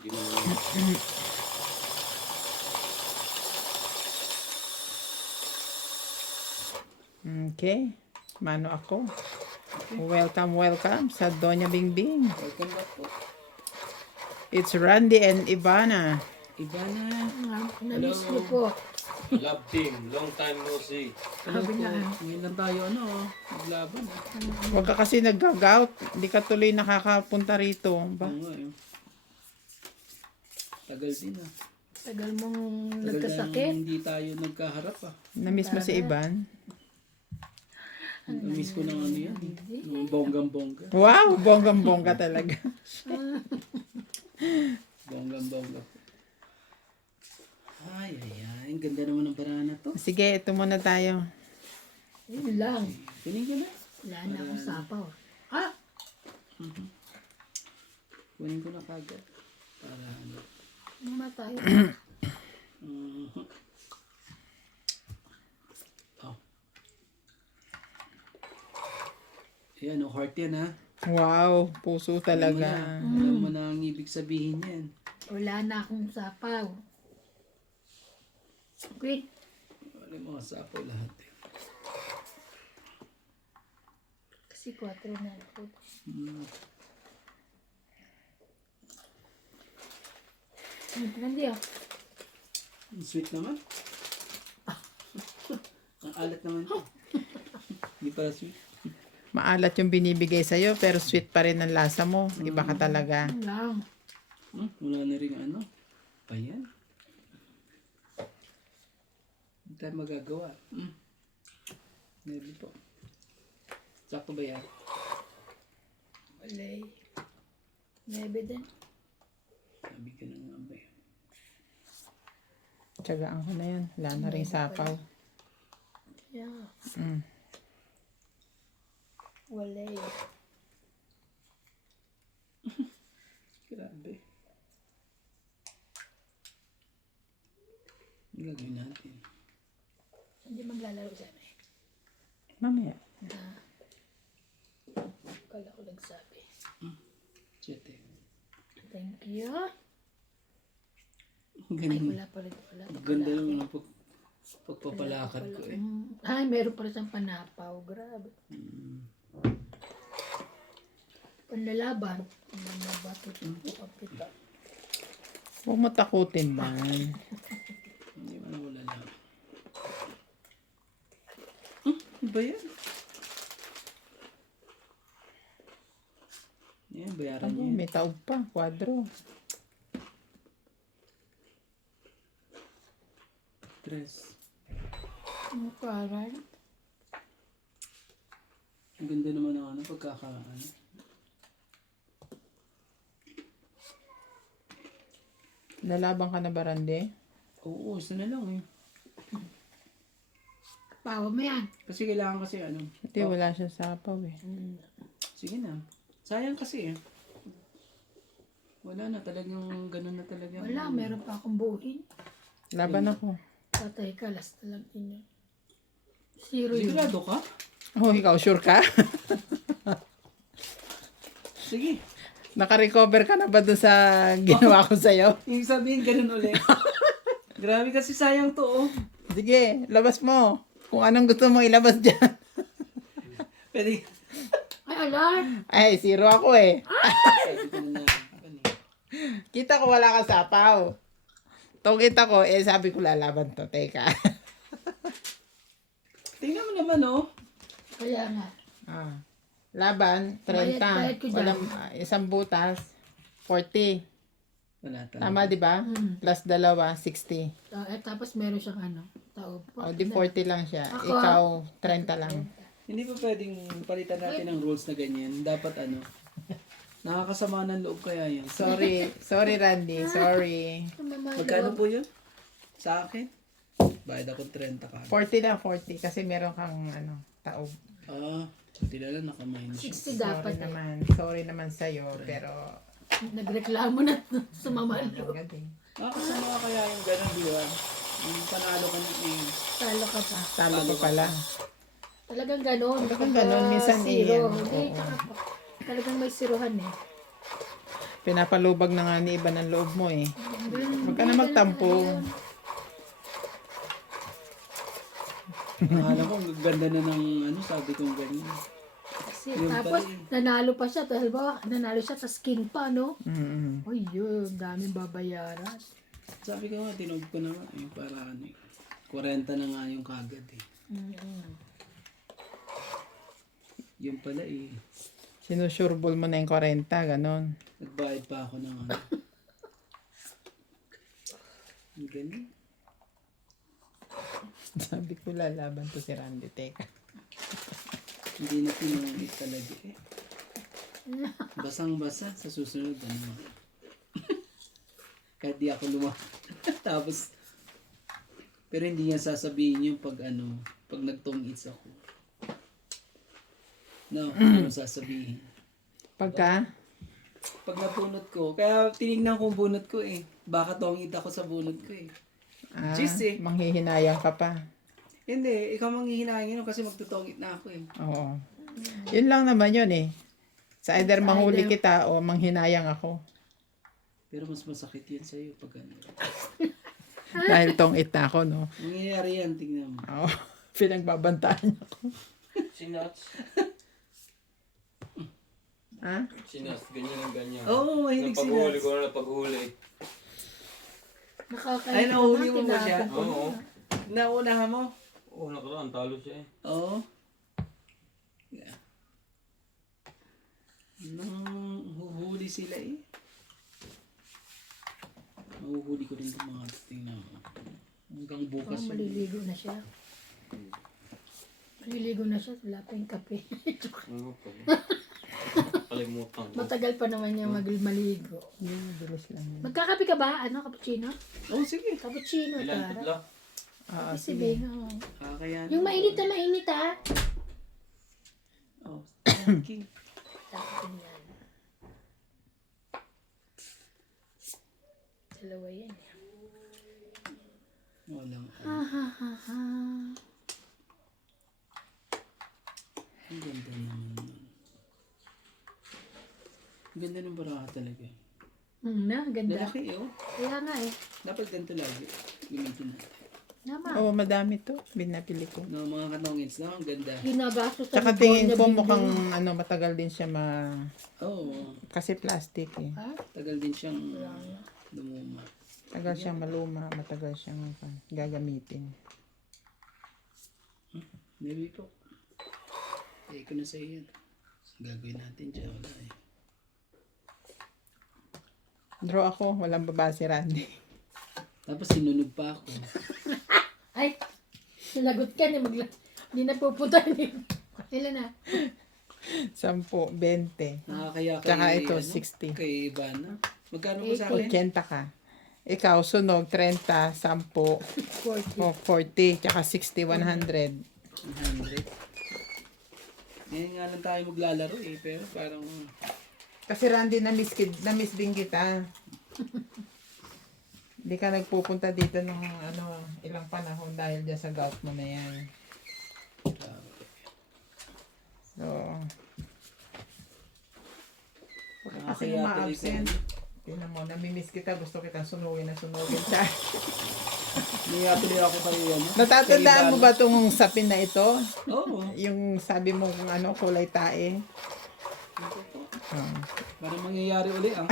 Hindi mo Okay. Mano ako. Welcome, welcome sa Doña Bingbing. welcome back po. It's Randy and Ivana. Ivana. Namiss niyo po. Love team, long time no see. Hello Sabi po. na. Ngayon lang tayo maglaban. Huwag ka kasi nag-gout. Hindi ka tuloy nakakapunta rito. Ba? Oo nga eh. Tagal din Tagal mong Tagal nagkasakit. na hindi tayo nagkaharap Namiss mo si Ivan? Namiss ko ng ano yan. Yung bonggang-bongga. Wow, bonggang-bongga talaga. Bonggang-bongga. Ay. Ang ganda naman ng banana to. Sige, ito muna tayo. Yun lang. Kunin ko na. Wala na akong sapaw. Kunin ko na kagad. Para ano. Mama tayo. Oh. Ayan, heart yan ha. Wow, puso talaga. Alam mo na ang ibig sabihin yan. Wala na akong sapaw. Wait. Wala yung mga sapo lahat eh. Kasi 4 na ako. Hindi ah. Ang sweet naman. Ang alat naman to. Hindi pala sweet. Maalat yung binibigay sa'yo, pero sweet pa rin ang lasa mo. Iba ka talaga. Yun lang. Wala na rin ano. Ayan. Hindi tayo magagawa. Maybe po. Sakto ba yan? Wala eh. Maybe din. Sabi ka na nga ba yan? Tiyagaan ko na yan. Wala na rin sapaw. Yeah. Mm. Wala eh. Grabe. Ang gagawin natin. Hindi maglalaro sana eh. Mamaya. Kala ko nagsabi. Chete. Thank you. Ang Ay, ganda. wala pa rin. Wala pa Ganda pala. naman ang pagpapalakad ko eh. Ay, meron pala siyang panapaw. Grabe. Panlalaban. Mga bato ito kapita. Huwag mo takutin ba? Hindi man wala lang. Ano ba yan? Yan, bayaran Ano, niya. may taob pa. Kwadro. Tres. Ano karan? Ang ganda naman ng ano, pagkakaano. Lalaban ka na ba, Randy? Oo, isa na lang eh. Pawa mo yan. Kasi kailangan kasi ano. Hindi, wala siya sapaw eh. Sige na. Sayang kasi eh. Wala na, talagang ganun na talaga. Wala, meron pa akong buhin. Laban ako. Patay ka, last na lang inyo. Zero yun. Sigurado ka? Oh, ikaw sure ka? Sige. Naka-recover ka na ba dun sa ginawa ko sa'yo? Yung sabihin ganun ulit. Grabe kasi sayang to oh. Sige, labas mo. Kung anong gusto mo ilabas dyan. Pwede. Ay, alar! Ay, zero ako eh. Pwede ko na. Kita ko wala ka sapaw. Itong kita ko, sabi ko lalaban to. Teka. Tingnan mo naman oh. Kaya nga. Laban, 30. Bayad ko dyan. Walang, isang butas, 40. Wala talaga. Tama, di ba? Plus dalawa, 60. Tapos meron siyang ano, taob. O, di 40 lang siya. Ako? Ikaw, 30 lang. Hindi pa pwedeng palitan natin ng rules na ganyan. Dapat ano. Nakakasama ng loob kaya yan. Sorry. Sorry, Randy. Sorry. Magkano po yun? Sa akin? Bayad ako 30 ka. 40 lang, 40. Kasi meron kang, taob. Tilala naka-minus. 60 Sorry dapat eh. naman. Sorry naman sa'yo, pero... Nagreklamo na sumamalo. Nakakasama kaya yung ganun, di ba? Yung panalo ka ng Talo ka pa. Talo ko pala. Talagang ganon. Talagang ganon, minsan zero. iyan. Hindi, Oo. tsaka talagang may siruhan eh. Pinapalubag na nga ni iba ng loob mo eh. Huwag ka na magtampo. Akala ko, ang ganda na ng ano, sabi kong ganyan. Kasi, Yung tapos, pala nanalo pa siya. Halimbawa, nanalo siya sa skin pa, no? Mm-mm. Uy, yun. Daming babayaran. Sabi ko nga, tinog ko na nga, eh, para ano eh. 40 na nga yung kagad eh. Yung pala eh. Sinusureball mo na yung 40, ganon. Nagbayad pa ako ng ano. Ang ganun. Sabi ko lalaban to si Randy. Teka. Hindi na pinangit talaga eh. Basang-basa sa susunod ano. Kahit di ako Tapos, pero hindi niya sasabihin yung pag ano, pag nagtong-its ako. No, ano sasabihin. Pagka? Pag napunot ko, kaya tinignan ko yung bunot ko eh. Baka tongit ako sa bunot ko eh. Jeez eh. Manghihinayang ka pa. Hindi, ikaw manghihinangin kasi magtutongit na ako eh. Oo. Yun lang naman yun eh. Sa either mahuli kita o manghinayang ako. Pero mas masakit yan sa'yo pag ano. Dahil tongit na ako, no? Mangyayari yan, tingnan mo. Oo. Pinagbabantaan niya ako. Sinats. Ha? Sinats. Ganyan ang ganyan. Oo, mahilig Napaghuli sila. ko na napaghuli. Ay, nahuli mo ba siya? Oo. Naunahan mo? Oo, nakaraan. Talo siya eh. Oo. Yeah. Nang huhuli sila eh. Mahuhuli ko rin itong mga tingnan mo. Hanggang bukas. Oh, maliligo na siya. Maliligo na siya. Wala pa yung kape. Ano pa? Kalimutan ko. Matagal pa naman niya maligo. Yun, bilis lang yun. Magkakape ka ba? Ano, cappuccino? Oh, sige. Cappuccino, Ilan Tara. tudla? Kasi Beng, oh. Kakayanin. Yung mainit na mainit, ha? Oh, thank you. Tapos yan. Dalawa yan, eh. Walang Ha, ha, ha, ha. Ang ganda naman nun. Ang ganda ng baraha talaga. Ganda. Lalaki eh, oh. Kaya nga, eh. Dapat ganito lagi. Gamitin natin. Naman. Oo, madami to. Binapili ko. No, mga katongits na, ang ganda. Ginagastos sa Tsaka Livorno tingin ko Building. mukhang matagal din siya Oo, kasi plastic eh. Ha? tagal din siyang lumuma. Tagal siyang maluma, matagal siyang gagamitin. Maybe po. Take ko na sa iyo yan. Gagawin natin dyan. Wala eh. Draw ako, walang baba si Randy. Tapos sinunog pa ako. Ay, lagot ka na. Hindi na pupunta ni. Ilan na? 10, 20. Nakakaya kay, Tsaka ito, ano, 60. Kay Ivana. Magkano po sa akin? 80 ka. Ikaw, sunog, 30, 10, 40. o 40, tsaka 60, 100. 100. Ngayon nga lang tayo maglalaro eh. Pero parang... Kasi Randy, na-miss din kita. Hindi ka nagpupunta dito ng ilang panahon dahil dyan sa gout mo na yan. So, huwag ka kasi Nakakaya ma-absent. tuloy Tingnan mo, namimiss kita, gusto kitang sunugin na sunugin siya. Niyatuloy ako kayo yan. Natatandaan mo ba itong sapin na ito? Oo. Yung sabi mo kung ano, kulay tae? Parang mangyayari uli ah.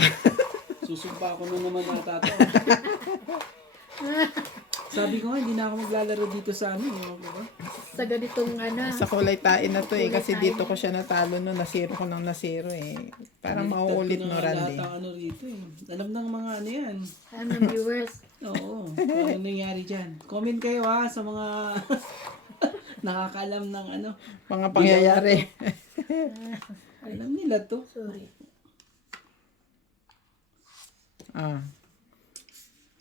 Susumpa ako na naman ng tato. Sabi ko nga, hindi na ako maglalaro dito sa ano. Diba? Sa ganitong Sa kulay tae na to eh, kasi dito ko siya natalo no, nasiro ko ng nasiro eh. Parang mauulit no, Randy. Lahat ng ano rito eh. Alam ng mga ano yan. ano viewers. Oo. Kung ano nangyari dyan. Comment kayo ha sa mga nakakaalam ng ano. Mga pangyayari. Alam nila to. Sorry.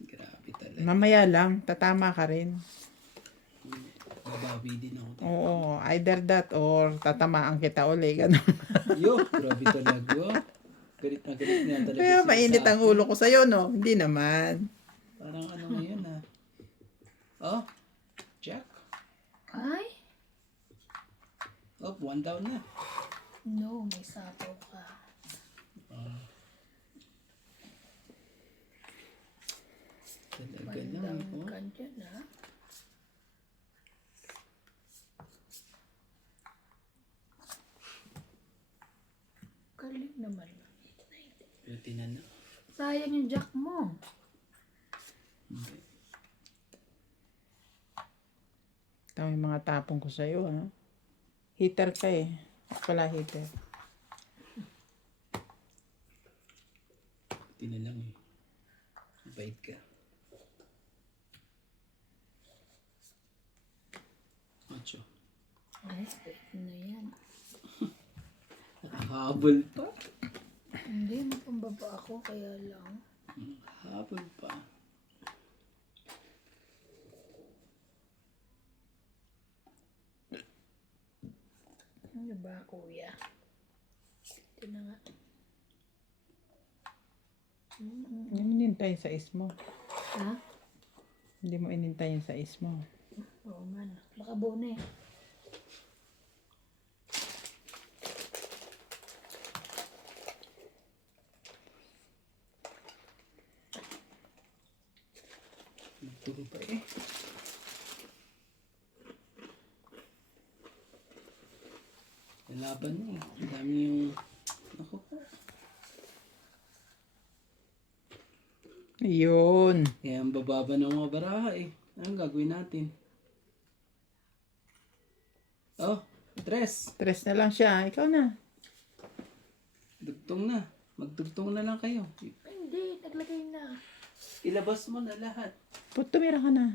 Grabe talaga. Mamaya lang, tatama ka rin. Babawi din ako. Oo, either that or tatamaan kita uli. Ganun. Yo, grabe talaga. Galit na talaga. Kaya sila mainit sa ang akin. ulo ko sa'yo, no? Hindi naman. Parang ano ngayon ha. Oh, Jack. Ay? Oh, 1 down na. No, may sapaw ka. ko. Kandyan ha. Galing naman. Pero tinanong. Sayang yung jack mo. Okay. Ito yung mga tapong ko sa'yo, ha? Heater ka eh. Ako pala heater. Tinanong eh. Bait ka. Ocho. Ay, pwede na yan. Habol pa. Hindi, mapambaba ako, kaya lang. Habol pa. Ano ba, kuya? Ito na nga. Hindi mo inintay sa is mo. Ha? Hindi mo inintay yung sa is mo. Oo man. Baka buo na eh. Nagtugo pa eh. Lalaban na eh. Ang dami yung... Naku po. Yun. Kaya ang bababa ng mga baraha eh. Anong gagawin natin? Oh, tres. Stress na lang siya. Ikaw na. Dugtong na. Magdugtong na lang kayo. Ay, hindi, naglagay na. Ilabas mo na lahat. Put, tumira ka na.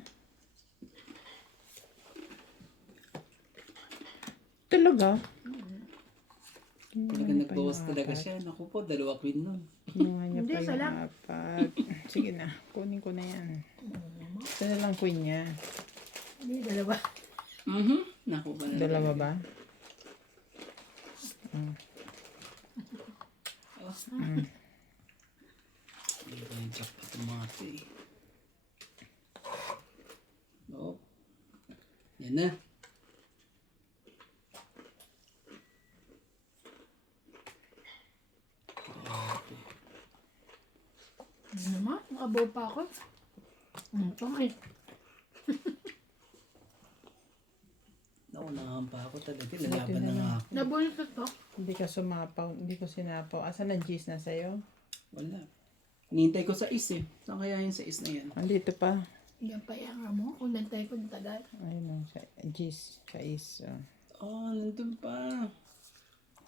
Talaga? Talaga nagbawas talaga siya. Naku po, dalawa queen nun. Kinuha niya Hindi, pa isa yung lang. apat. Sige na. Kunin ko na yan. Ito na lang queen niya. Hindi, dalawa. Naku ba na Dalawa ba? Hindi ba yung jackpot ng mga ito eh. Oh. Yan na. Ano naman? Nakabaw pa ako. Pangit. Naku, nangampa ako talaga. Lalaban na nga ako. Nabulot ko to. Hindi ka sumapaw. Hindi ko sinapaw. Asan ang G's na sa'yo? Wala. Hinihintay ko sa is eh. Saan kaya yung sa is na yan? Andito pa. Yan pa yung mo. Kung nantay ko ng tagal. Ayun o. Sa G's. Sa is. Oh, nandun pa.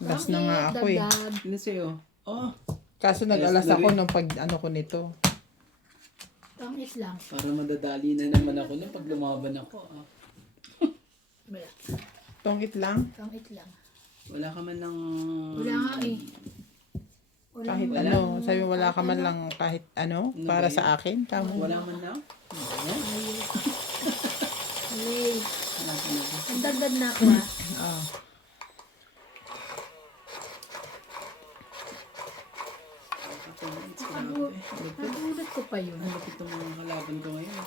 Last na nga ako eh. Dagdag. Ano sa'yo? Oh, Kaso nag-alas Yes, ako Larry. nung pag ano ko nito. Tangis lang. para madadali na naman ako na pag lumaban ako. Ah. Wala. Tongit lang. Tangit lang. Wala ka man lang... Wala nga eh. Wala Kahit wala. ano. Sabi mo, wala ka man lang kahit ano. Ano Para ba yun? sa akin. Tama. Wala man lang? Ayan. Hey, Wala ka na ba? ang dagdag na ako ha. Ah. Grabe. Nagulat ko pa yun. Ano itong mga kalaban ko ngayon?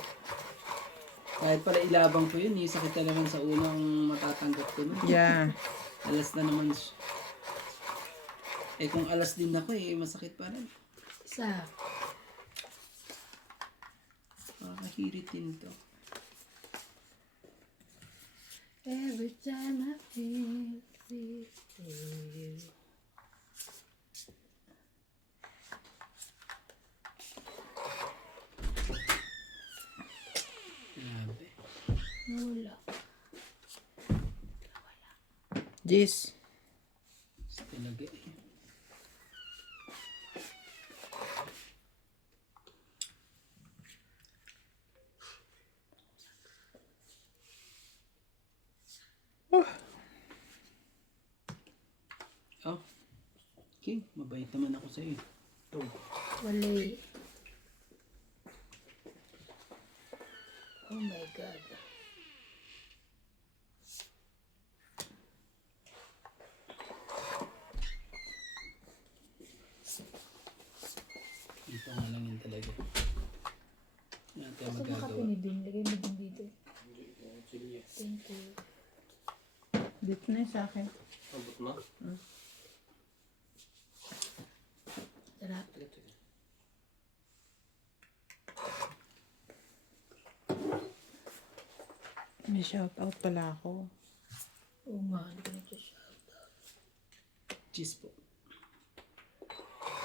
Kahit pala ilabang ko yun, sakit na naman sa unang matatanggap ko nun. Yeah. Alas na naman siya. Eh kung alas din ako eh, masakit pa rin. Isa. Makakahiritin to. Every time I feel you. Grabe. Wala. G's. Talaga eh. Oh. King, mabait naman ako sa iyo. Wala eh. Oh my God. Dito nga lang yun talaga. Natin Gusto mo magagawa. kapini din. Lagay mo din dito. Thank you. Dito na yun sa akin. Abot na? Sarap. May shoutout pala ako. Oo nga, hindi ko nag-shout. Cheese po.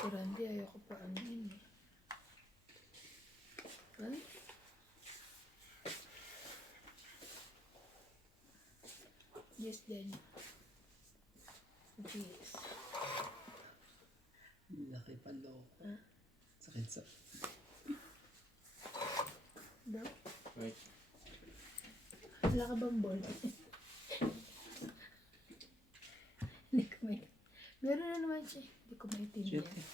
Si Randy, ayoko pa ano yun eh. Ay? Yes, then. Yes. Laki pa loko. Ah. Sakit sa... Daw? Wait. Wala ka bang ball? Hindi ko may... Meron na naman siya. Hindi ko maintindihan. Shit.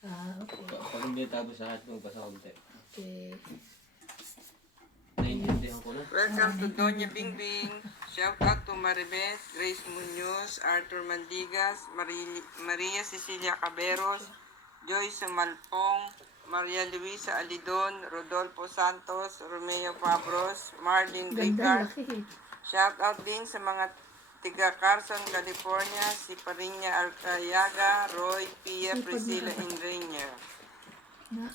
Okay. Pag hindi tago sa akin, magbasa konti. Okay. Naiintindihan ko na. Welcome to Doña Bingbing. Shout out to Maribeth, Grace Munoz, Arthur Mandigas, Maria Cecilia Caberos, Joyce Malpong, Maria Luisa Alidon, Rodolfo Santos, Romeo Fabros, Marlene Ganda, Ricard. laki. Shout out din sa mga tiga Carson, California, si Parinya Alcayaga, Roy, Pia, Priscilla, and Rainier. Na.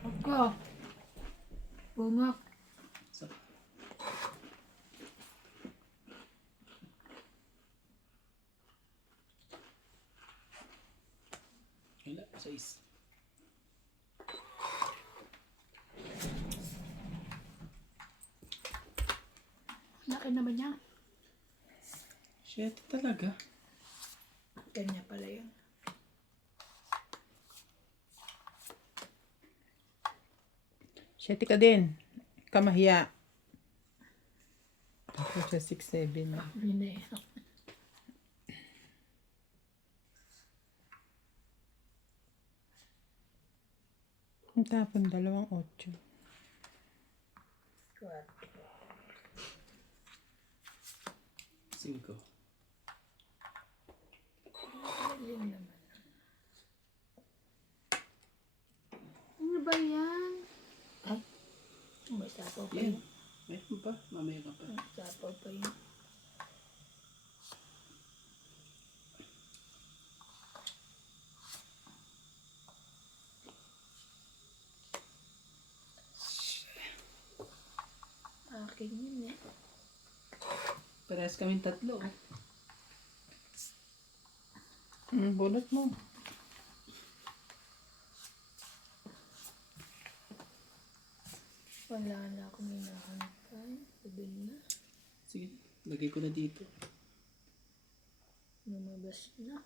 Ako. Bungok. Sa... Wala, 6. Laki naman niya. Shit, talaga. Kanya pala yun. Siyete ka din. Kamahiya. Ako siya 6'7". Yun na eh. Ang tapon, 2'8". 5. Galing naman. Ano ba yan? Ay, may sapaw pa Yan. yun. Meron pa. Mamaya ka pa. May sapaw pa yun. Akin yun eh. Parehas kaming tatlo. Oh. Bulot mo. Wala na akong hinahantay. Sabil na. Sige, lagay ko na dito. Lumabas na.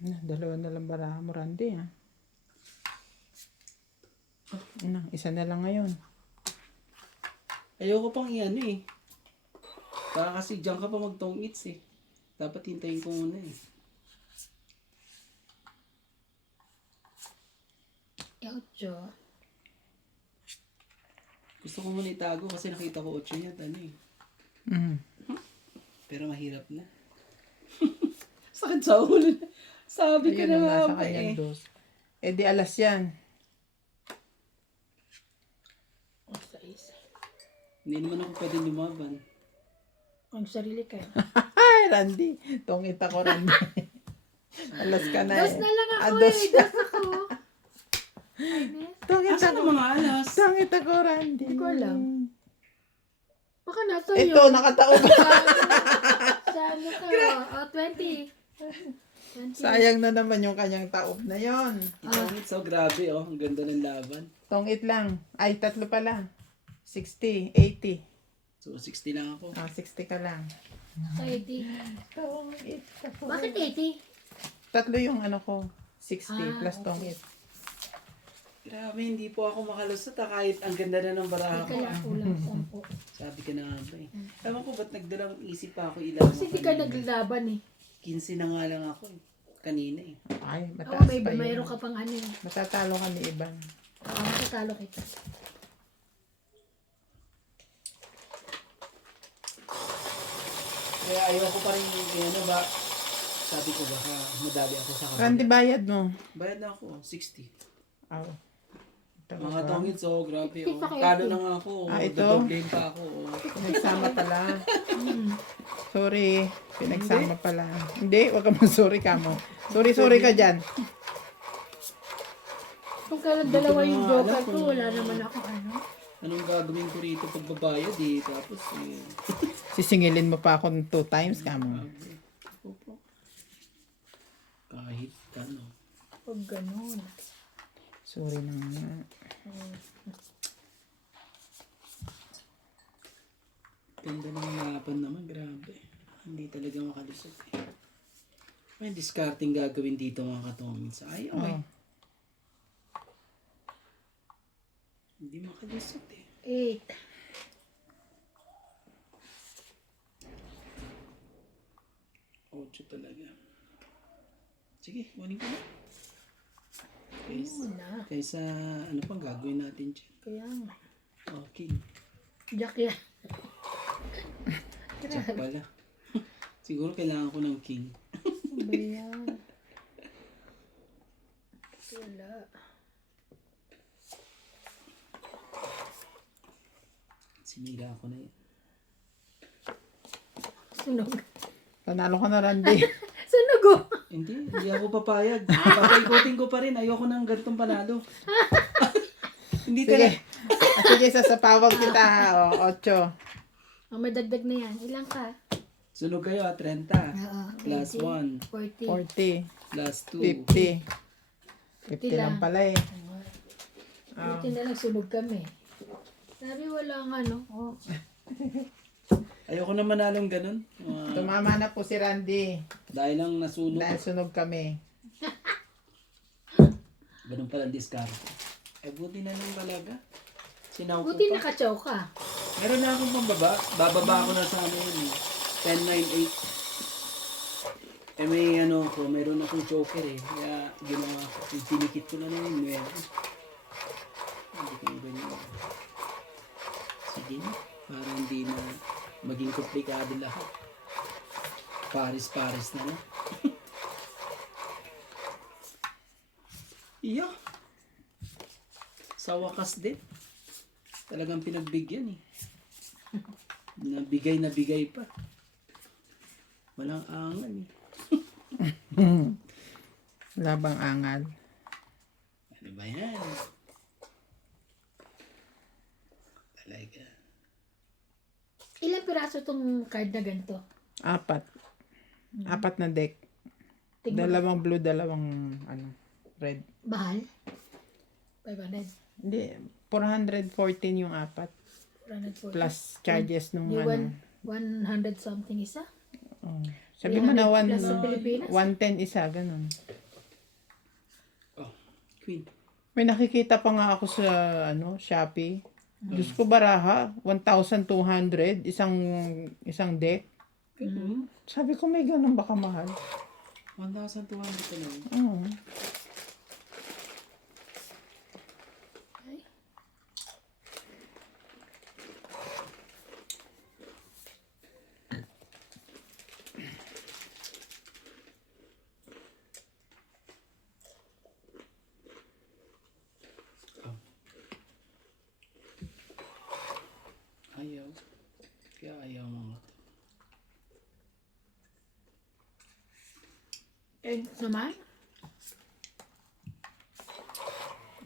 Dalawa na lang baraha mo, Randy, ha? Isa na lang ngayon. Ayoko pang iano eh. Baka kasi diyan ka pa magtongits eh. Dapat hintayin ko muna eh. Ocho. Gusto ko muna itago kasi nakita ko 8 niya. Ano eh. Pero mahirap na. Sakit sa ulo. Sabi ko na Ayun ang nga nasa ba kanyang eh. dos. Eh di alas yan. O, sa isa. Hindi naman ako pwede lumaban. Ang sarili ka. Ay, Randy. Tongit ako, Randy. alas ka na Dos eh. na lang ako Dos eh. Dos ako. Ay, Bes. Tongit Asan ako. ang mga alas? Tongit ako, Randy. Hindi ko alam. Baka nasa Ito, yun. nakataob. Sa ano ka? O, 20. 20. Sayang na naman yung kanyang taob na yon. Itongit so grabe oh. Ang ganda ng laban. Tongit lang. Ay, 3 pala. 60, 80. So 60 lang ako. 60 ka lang. Sa 80. Tongit ako. Bakit 80? 3 yung ano ko. 60 plus okay. tongit. Grabe, hindi po ako makalusot kahit ang ganda na ng baraha ko. Kaya kulang 10. Sabi ka na nga ba eh. Ewan ko ba't nagdalang isip pa ako ilang. Kasi hindi ka naglaban eh. 15 na nga lang ako eh. Kanina eh. Ay, Oo, mataas may pa yun. mayroon ka pang ano eh. Matatalo ka ni Iban. Oo, matatalo kita. Kaya ayoko pa rin ano ba. Sabi ko baka madali ako sa Randy, kabila. bayad mo. Bayad na ako, 60. Oh. Mga tongit, so grabe. Oh. Kita kay Kalo Ate. na nga ako. Ah, ito? Dodoblein pa ako. Oh. Pinagsama pala. Mm. Sorry. Pinagsama pala. Hindi, wag ka mo sorry ka mo. Sorry ka dyan. Kung kailan Hindi ko dalawa na yung nga joker alam ko, kung- wala naman ako ano. Anong gagawin ko rito pag babayad eh. Tapos Sisingilin mo pa ako 2 times, kamo. Opo. Kahit ano. Pag ganun. Sorry na nga. Ganda ng laban naman, grabe. Hindi talaga makalusot eh. May discarding gagawin dito mga katomins. Ayaw eh. Oh. Hindi makalusot eh. 8. Ocho talaga. Sige, kunin ko na. Muna. Kaysa ano pang gagawin natin dyan. Kaya nga. Okay. Jack yan. Check pala. Siguro kailangan ko ng king. Ano ba yan? Wala. Sinira ko na yun. Sunog. Panalo ka na, Randy. Sunog oh. Hindi ako papayag. Papaikutin ko pa rin. Ayoko ng ganitong panalo. Hindi Sige. talaga. Sige, sasapawag kita. O, 8. Oh, may dagdag na yan. Ilang ka? Sunog kayo 30. Oo. Plus 1. 40. 40. Plus 2. 50. 50 lang pala eh. Buti na lang sunog kami. Sabi walang ano. Oh. Ayoko na manalong ganun. Tumama na po si Randy. Dahil lang nasunog. Dahil sunog kami. Ganun pala ang discard. Eh buti na lang talaga. Sinaw ko Buti pa. nakachaw ka. Meron na akong pambaba. Bababa ko na sa ano yun eh. 1098. Eh may ano ko, meron akong choker eh. Kaya ginawa ko. Tinikit ko na lang yung 9. Hindi ko yung ganyan. Sige na. Para hindi na maging komplikado lahat. Paris na lang. Iya. Sa wakas din. Talagang pinagbigyan eh. Na bigay pa. Walang angal eh. Labang angal. Ano ba yan? Talaga. Ilang piraso tong card na ganito? 4. 4 na deck. Tignan. Dalawang blue, dalawang ano, red. Bahal? 500. Hindi, 414 yung 4. 440. Plus charges nung Di ano. 100 something isa? Oh. Sabi mo na 300 plus sa Pilipinas? 110 isa, ganun. Oh, Queen. May nakikita pa nga ako sa ano, Shopee. Diyos ko baraha, 1,200 isang deck. Sabi ko may ganun baka mahal. 1,200 ka lang. Oo. Ayaw. Kaya ayaw mga to. Eh, naman?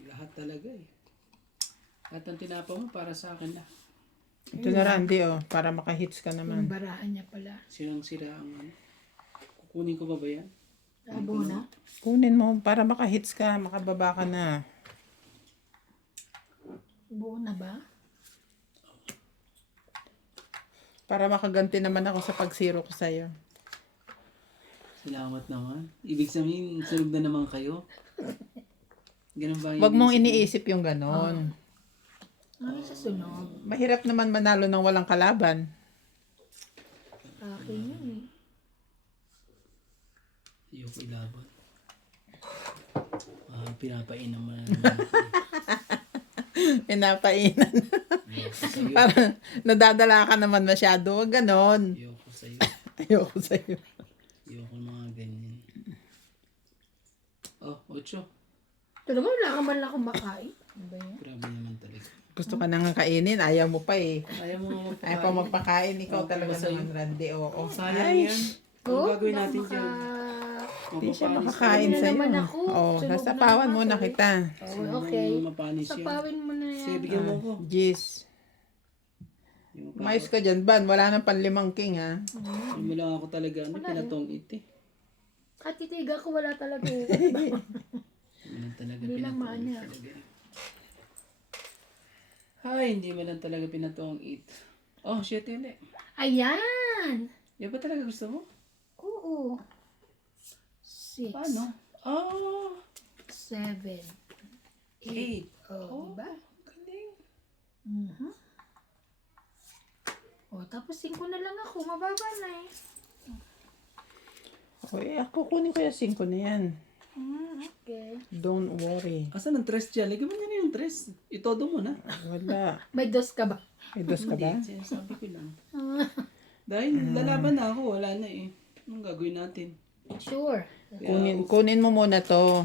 Lahat talaga eh. Lahat ng tinapa mo para sa akin na. Ito na Randy oh, para makahits ka Yung naman. barahan niya pala. Sirang sira ang ano. Kukunin ko ba yan? Abo na? Kunin mo para makahits ka, makababa ka na. Buo na ba? Para makaganti naman ako sa pag-zero ko sa'yo. Salamat naman. Ibig sabihin, sunog na naman kayo. Ganun ba Huwag mong iniisip yung ganon. Ano sa sunog? Mahirap naman manalo ng walang kalaban. Akin yun eh. Ayoko ilaban. Pinapainan mo na naman. Pinapainan. Ayoko sa'yo. Parang nadadala ka naman masyado. Huwag ganon. Ayoko sa'yo. Ayoko sa'yo. Ayoko ng mga ganyan. Oh, 8. Ito naman, wala ka man lang kumakain. Ano ba yan? Grabe naman talaga. Gusto ka nang kainin, ayaw mo pa eh. Ayaw mo nga Ayaw pa magpakain, ikaw Okay talaga ba sa'yo? naman, Randy. Oo. Sayang yan. Ano Oh, gagawin wala natin maka- dyan? Hindi siya Mapapanis makakain Ano sa'yo. naman ako? Oo, Sunog sasapawan na muna naman, kita. Oh, okay. Mapanis yan. Sapawin mo na Sige, yan. bigyan mo ko. Jis. Yung Mais ka dyan, Ban. Wala nang panlimang king, ha? Ano lang ako talaga, ano, pinatong it eh. At titiga ko wala talaga. Hindi man talaga Hindi lang pinatong maanya. it talaga. Ay, hindi man lang talaga pinatong it. Oh, shit yun eh. Ayan! Yan ba talaga gusto mo? Oo. 6. Paano? Oh, 7. 8. 8. Oh, diba? Galing. Mhm. Oh, tapos 5 na lang ako. Mababa na eh. Okay, ako kunin ko yung 5 na yan. Okay. Don't worry. Asan ang tres dyan? Lagyan mo na yung tres. Itodo mo na. Wala. May dos ka ba? May dos ka ba? Hindi, sinasabi ko lang. Dahil lalaban na ako, wala na eh. Anong gagawin natin? Sure. Kunin mo muna to.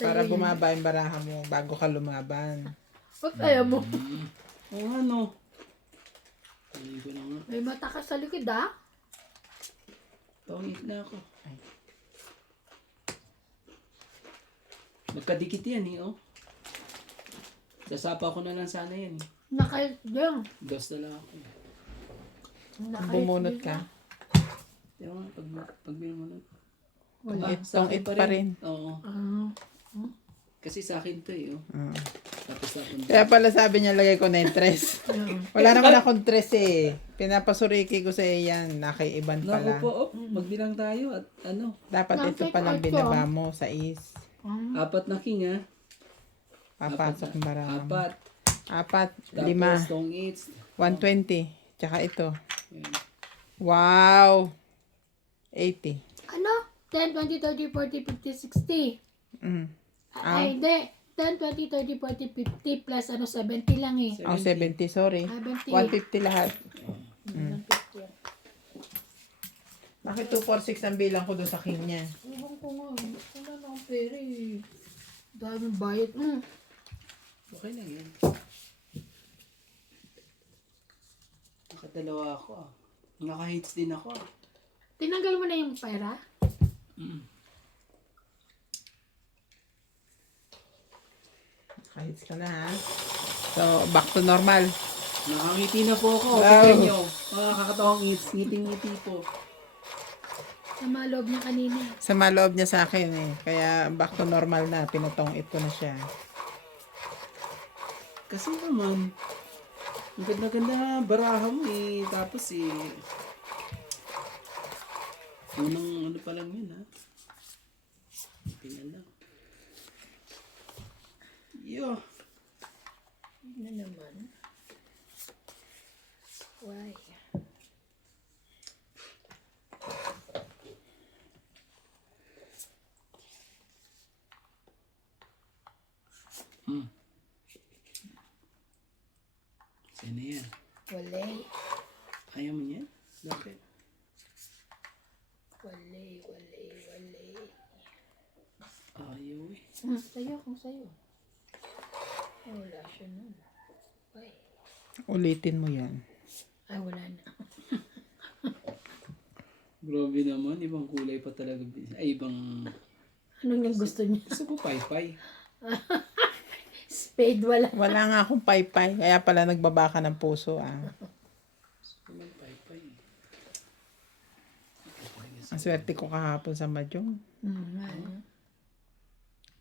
Para Sa'yo yun. bumaba yung baraha mo bago ka lumaban. Huwag kaya mo. Oo nga no. Ayun ko na nga. May mata ka sa likod ah. Tawagit na ako. Magkadikit yan eh, oh. Sasapa ko na lang sana yan eh. Nakait lang. Dos na lang ako. Bumunot ka. Di ba, pag binumunod. Wala. sa Itong akin it pa rin. Oo. Kasi sa akin to eh, oh. Tapos ako. Kaya pala sabi niya lagay ko na yung tres. Wala naman akong tres eh. Pinapasuriki ko sa yan. Nakaiban Naku pala. po, oh. Magbilang tayo at ano. Dapat ito palang binaba mo sa is. 4 na king ah. Papasok yung baraha mo. 4. 4, 5, Tapos tong 8. 120. Tsaka ito. Ayan. Wow! 80. Ano? 10, 20, 30, 40, 50, 60. Mm. Ay, hindi. 10, 20, 30, 40, 50 plus ano, 70 lang eh. Oh, 70. Sorry. 70. 150 lahat. 150. Bakit 246 ang bilang ko doon sa king niya? Ewan ko nga. Wala na akong pera eh. Daming bayad. Okay lang yan. Nakadalawa ako ah. Naka-hits din ako ah. Tinanggal mo na yung pera? Kahits ka na ha. So, back to normal. Nakangiti na po ako. Wow. Tingnan nyo. Mga kakatawang hits. Ngiti-ngiti po. Sa mga loob niya kanina. Sa maloob niya sa akin eh. Kaya back to normal na. Pinatong ito na siya. Kasi naman, ang ganda-ganda baraha mo eh. Tapos eh, unang ano pa lang yun ha. Tingnan lang. Yo. Ano naman? Why? Sino yan? Wala. Ayaw mo yan? Bakit? Wala. Ayaw eh. Sa'yo, kung sa'yo. Wala siya nun. Why? Ulitin mo yan. Ay, wala na. Grabe naman, ibang kulay pa talaga. Ay, ibang... Anong yung gusto niya? Gusto ko pay-pay. Spade, wala. Wala nga akong paypay. Kaya pala nagbaba ka ng puso ah. Gusto ko man pay-pay. Ang swerte ko kahapon sa Mahjong.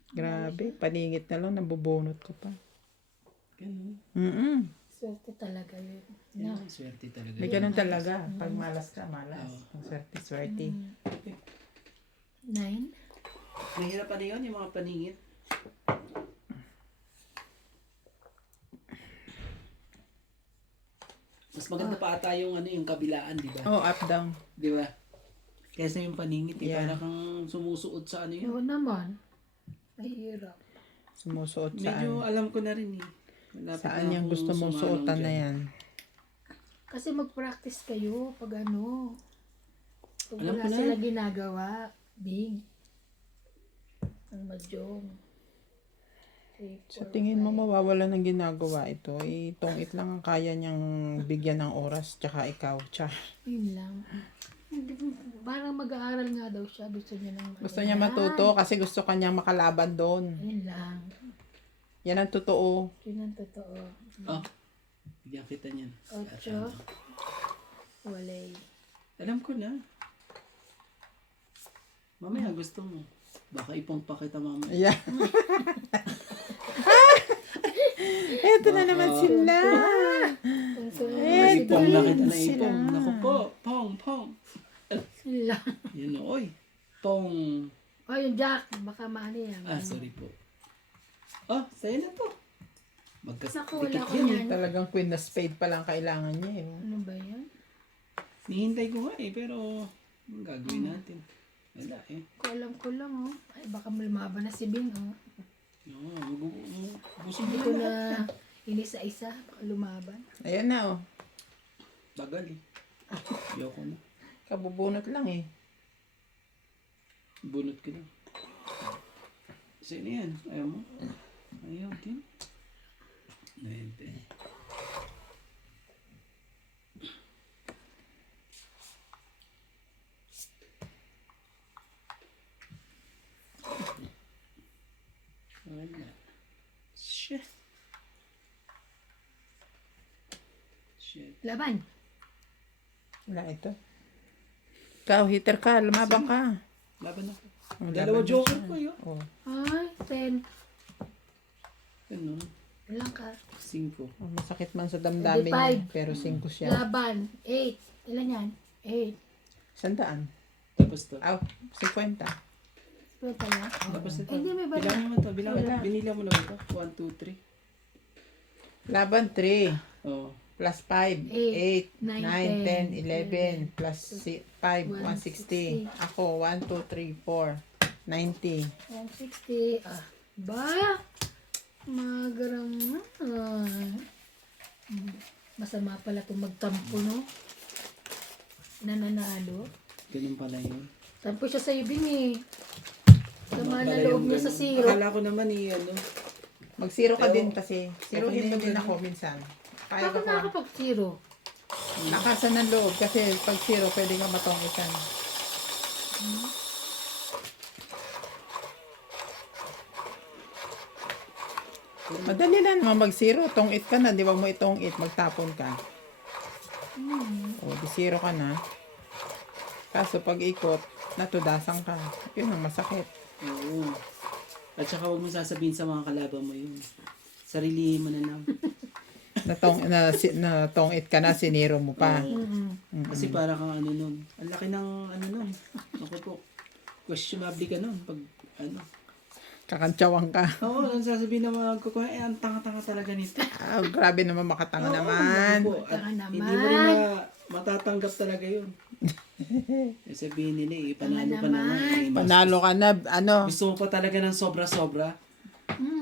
Grabe. Paningit na lang. Nabubunot ko pa. Ganun. Swerte talaga yun. Yan ang swerte talaga. May ganun talaga. Pag malas ka, malas. Ang swerte. 9. Mahirap pa na yun, yung mga paningit. Mas maganda pa ata yung ano yung kabilaan, di ba? Oh, up, down. Di ba? Kaysa yung paningit, Yeah. para kang sumusuot sa ano yun. Yun naman. Mahirap. Sumusuot Medyo saan? alam ko na rin eh. Malapit Saan na yung akong gusto mong sumanong suotan na dyan. yan? Kasi mag-practice kayo pag ano. Pag Alam wala ko na. sila ginagawa, Bing. Ang Mahjong. Sa tingin mo mawawala ng ginagawa ito, itong it lang ang kaya niyang bigyan ng oras, tsaka ikaw, tsaka. Yun lang. Parang mag-aaral nga daw siya. Gusto niya nang Gusto niya matuto kasi gusto kanyang makalaban doon. Yun lang. Yan ang totoo. Yun ang totoo. Oh, bigyan kita niyan. 8. Walay. Alam ko na. Mamaya gusto mo. Baka ipong pa kita mamaya. Yeah. Eto na naman sila. Eto Ipong na kita na sila. ipong. Naku po. Pong. Sila. Yun o, oy. Pong. Oh, yung Jack. Baka maano yan. Sorry po. Oh, sa'yo na to. Naku, wala Magkasdikit ko yun. yan. Talagang queen na spade pa lang kailangan niya. Eh. Ano ba yan? Nihintay ko nga pero ang gagawin natin? Wala eh. Ko lang oh. Ay, baka lumaban na si Bing oh. Oo, busog Hindi na ko lahat. na inisa-isa. Baka lumaban. Ayan na oh. Bagal eh. Ayoko na. Kabubunot lang eh. Bunot ko na. Sino yan? Ayaw mo? Ayaw din. 20. Wala. Shit. Laban. Wala ito. Ikaw, hitter ka. Lumabang ka. Laban ako. Oh, Dalawa laban joker siya. ko yun. Oh. Ay, 10. Ano? Ilang ka? 5. Oh, masakit man sa damdamin Hindi, five. niya. Pero 5 siya. Laban. 8. Ilan yan? 8. 100. Tapos to. Aw, 50. Ito pala. Tapos ito. Hindi, may bala. Bilangin mo to. Bilangin mo. Wala. Binila mo na ba ito? 1, 2, 3. Laban 3. Oo. Plus 5. 8. 9, 10, 11. Plus 5. 160. Ako, 1, 2, 3, 4. 90. 160. Ah. Ba? Magarang na. Masama pala itong magtampo, no? Nananalo. Ganun pala yun. Tampo siya sa ibing eh. Sama na loob niya sa zero. Akala ko naman ano. Mag-zero ka din kasi. Okay Zerohin mo na din yun. ako minsan. Kaya Ako ko pa. nakakapag-zero. Nakasan ng loob kasi pag zero pwede nga matongitan. Madali lang naman mag-zero. Tong-it ka na. Di wag mo itong-it. Magtapon ka. O, di zero ka na. Kaso pag ikot, natudasan ka. Yun ang masakit. Oo. At saka huwag mo sasabihin sa mga kalaban mo yun. Sarilihin mo na lang. Na tong-it ka na, siniro mo pa. Kasi para kang ano nun. Ang laki ng ano nun. Ako po. Questionable ka nun. Pag ano. Kakantsawang ka. Oo, ang sasabihin ng mga kukuha, ang tanga-tanga talaga nito. Ah, grabe naman makatanga Oo, naman. naku po. At Tanga naman. hindi mo rin matatanggap talaga yun. Sabihin nila panalo ka na nga. Panalo ka na, ano. Gusto mo pa talaga ng sobra-sobra.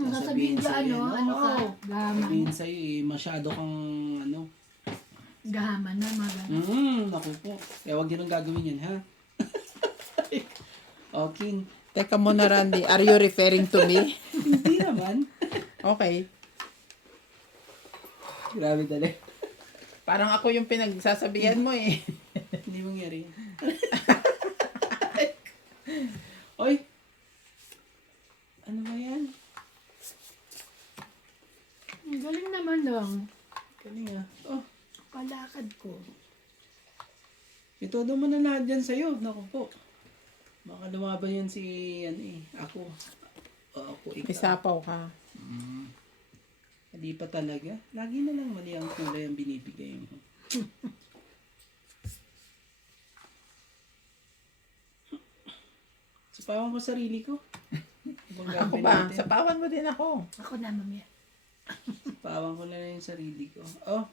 Sasabihin ka sa'yo, ano ka? oo. Gaman. Sabihin sa'yo masyado kang ano. Gaman na mga. Naku po. Kaya huwag yun ang gagawin yan, ha? Okay. Teka muna, Randy. Are you referring to me? Hindi naman. Okay. Grabe talaga. Parang ako yung pinagsasabihan mo eh. Hindi mangyari yan. Oy! Ano ba yan? Ang galing naman lang. Galing ah. Oh, Palakad ko. ito daw mo na lahat dyan sa'yo. Naku po. Baka lumaban yan si, ako. O ako, May ikaw. sapaw ka. Hindi pa talaga. Lagi na lang mali ang kulay ang binibigay mo. Sapawan ko sarili ko. Ibang Ako gagawin ba? natin. Sapawan mo din ako. Ako na mamaya. Sapawan ko na lang yung sarili ko. Oh,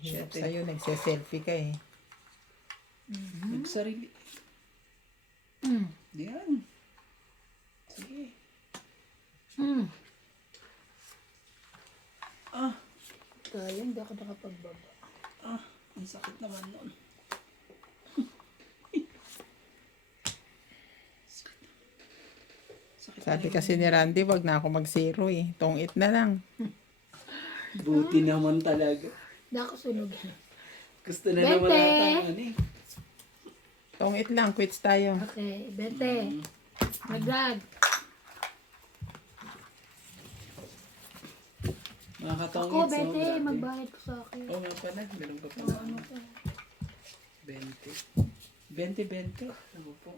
Hirap Shit, eh. sa'yo, nagse-selfie ka eh. nagsarili. Mm. Diyan. Sige. Mm. Ah, Kaya hindi ako nakapagbaba. ang sakit naman nun. Sakit Sabi talaga. kasi ni Randy, wag na ako mag-zero eh. Tong-it na lang. Buti naman talaga. Hindi ako sunog. Gusto na Bente! naman ata Tongit lang, quits tayo. Okay, 20. Maglag. Mga katong Ako, 20. Magbayad ko sa akin. Oo nga pala, meron ka O, pala. ano to? 20. 20. Ako po.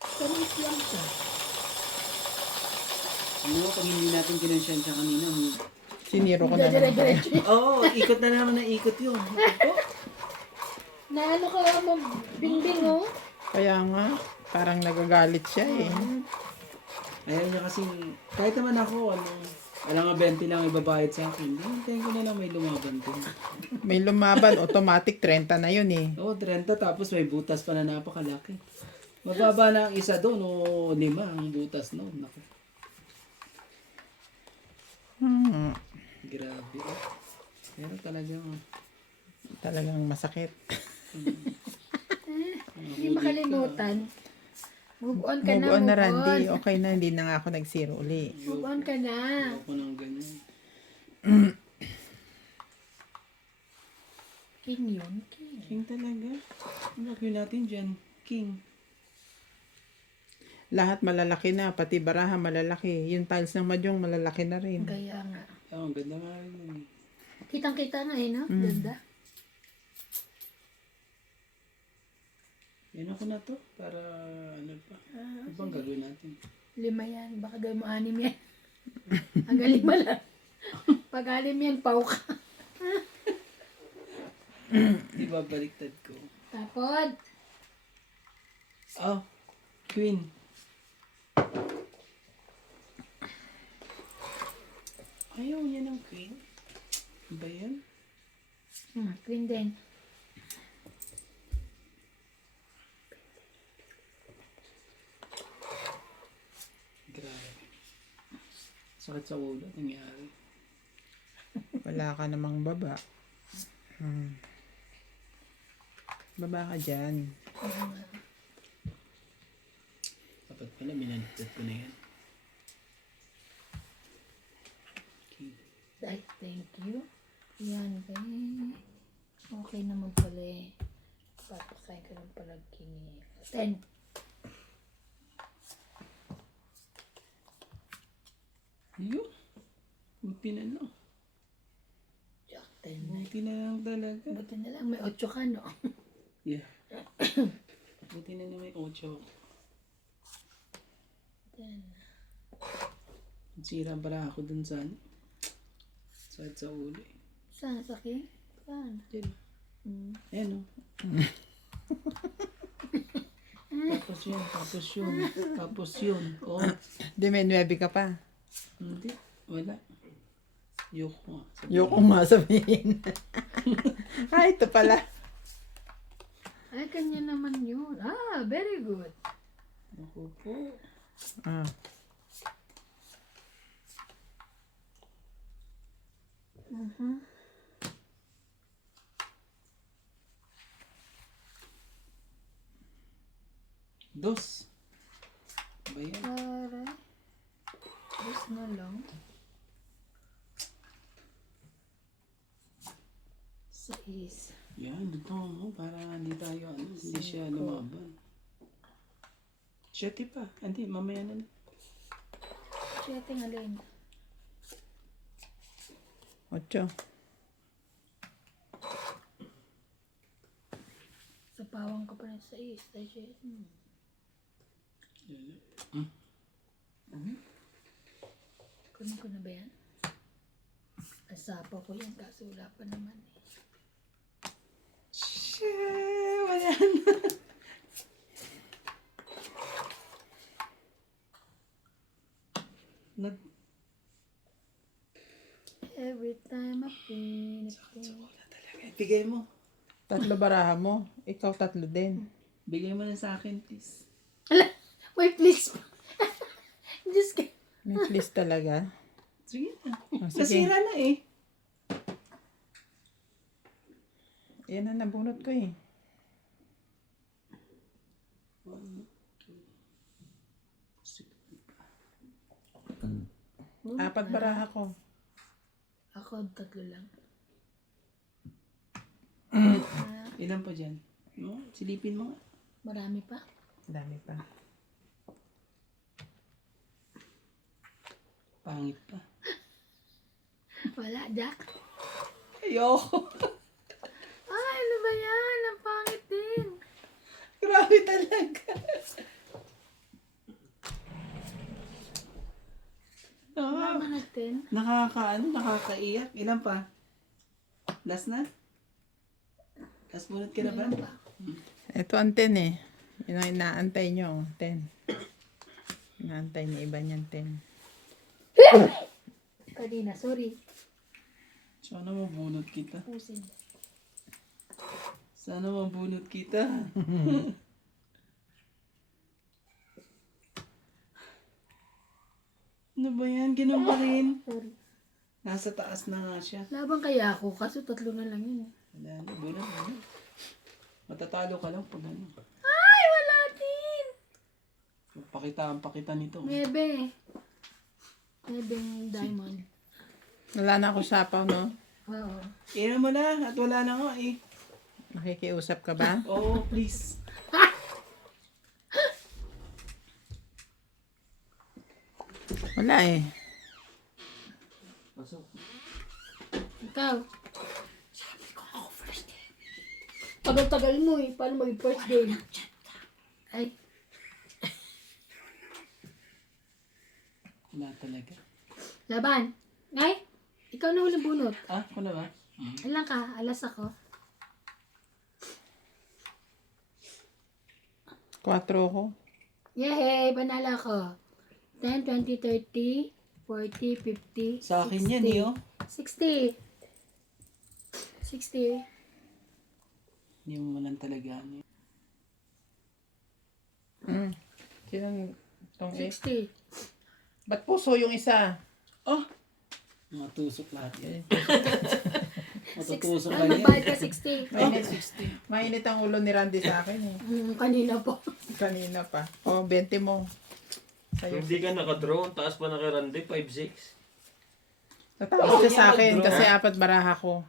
Kanis lang siya. Ano, pag hindi natin kinansyansya kanina, Siniro ko na lang. Dire-diretso. oo, ikot na naman na ikot yun. Ako po. Na ano ka mo, bingbing oh. Kaya nga, parang nagagalit siya eh. Ayaw niya kasing, kahit naman ako, alam nga 20 lang ibabayad sa akin. Hintayin ko na lang may lumaban din. May lumaban, automatic 30 na yun eh. Oo, 30 tapos may butas pa na napakalaki. Mababa na ang isa doon o 5 ang butas noon. Naku, grabe. Pero Talagang masakit. Hindi makalimutan. Move on ka na, Move on na, move Randy. on. Okay na, hindi na nga ako nag-zero uli. Move on ka na. ako ng ganyan. King yun, king. King talaga. Ang laki natin dyan. King. Lahat malalaki na, pati baraha malalaki. Yung tiles ng Mahjong malalaki na rin. Kaya nga. Oh, ang ganda nga rin yun. Kitang-kita nga eh, no? Ganda. Yan ako na to. Para ano pa. Ibang gagawin natin. 5 yan. Baka gawin mo 6 yan. Hanggang 5 lang. Pag 6 yan, pau ka. Diba baliktad ko? Tapos, Oh, Queen. Ayaw niya ng Queen. Ba yan? queen din. Grabe. Sakit sa ulo. Nangyari. Wala ka namang baba. Baba ka dyan. Dapat pala, minanitad ko na yan. Ay, thank you. Yan, be. Okay naman pala eh. Papakain ka ng palagkini. 10. Yun. Buti na lang. Jack, 10 na. Buti na lang talaga. Buti na lang, may 8 ka, no? Yeah. Buti na may 8. 10. Sira pala ako dun sa ano. Sakit sa ulo eh. Saan? Sa king? Saan? Diyan. Ayan o. Tapos yun. Oh, Di may 9 ka pa. hindi. Wala. Yoko nga. Yoko nga sabihin. Ay, ito pala. Ay, kanya naman yun. Ah, very good. Ako po. Ah. Dos. Ba yan? Para. Just na lang. 6. Yan, dito mo. Para hindi tayo, hindi siya lumaban. 7 pa. Hindi, mamaya na. Siya tingalin. 8. Sa pawang ka pa rin sa 6. Ay, siya. Kunin ko na ba yan? Asapa ko yan kaso wala pa naman eh. Wala na. Nag... Every time I think Wala talaga. Bigay mo. 3 baraha mo. Ikaw 3 din. Bigay mo na sa akin, please. Ala, wait please. Just kidding. May please talaga. Sige na. Sige. Nasira na eh. Yan na nabunot ko eh. 1, 2, 6. 4 baraha ko. Ako 3 lang. Ilan pa dyan? No? Silipin mo nga. Marami pa. Dami pa. Pangit pa. Wala, Jack. Ayoko. Ay, ano ba yan? Ang pangit din. Grabe talaga. Wala man natin. Nakakaiyak. Ilan pa? Last na? Last bunot ka na ba? Meron pa. Ito ang 10 eh. Yun ang inaantay nyo. 10. Inaantay niya iba niyan 10. Kanina, sorry. Sana mabunot kita. Pusin. Sana mabunot kita. Ano ba yan? Ganun pa rin. Sorry. Nasa taas na nga siya. Laban kaya ako, kaso 3 na lang yun. Wala na, bunot. Matatalo ka lang pag ano. Ay, wala din! Pakitaan nito. Maybe. Maybe diamond. Wala na ako sapaw, no? Oo. Ina mo na at wala na nga eh. Nakikiusap ka ba? Oo, please. Wala eh. Pasok. Ikaw. Tagal-tagal mo eh. Paano mag-first game? Ay, Wala talaga. laban. Ngay, ikaw na huling bunot. Ah, ako na ba? Ilan ka? Alas ako. 4 ko. Yay! Banala ko. 10, 20, 30, 40, 50, Sa akin yan eh, oh. 60. 60. Hindi mo lang talaga ano yun. Sinong tong 60. Ba't puso yung isa? Oh! Mga tusok lahat yan. Matutusok ka Ay, niya. magbayad ka 60. Mainit, mainit ang ulo ni Randy sa akin eh. Kanina po. Kanina pa. O, 20 mo. Sa'yo. Hindi ka naka-draw, taas pa naka-rande, 5-6. Natapos siya sa akin kasi 4 baraha ko.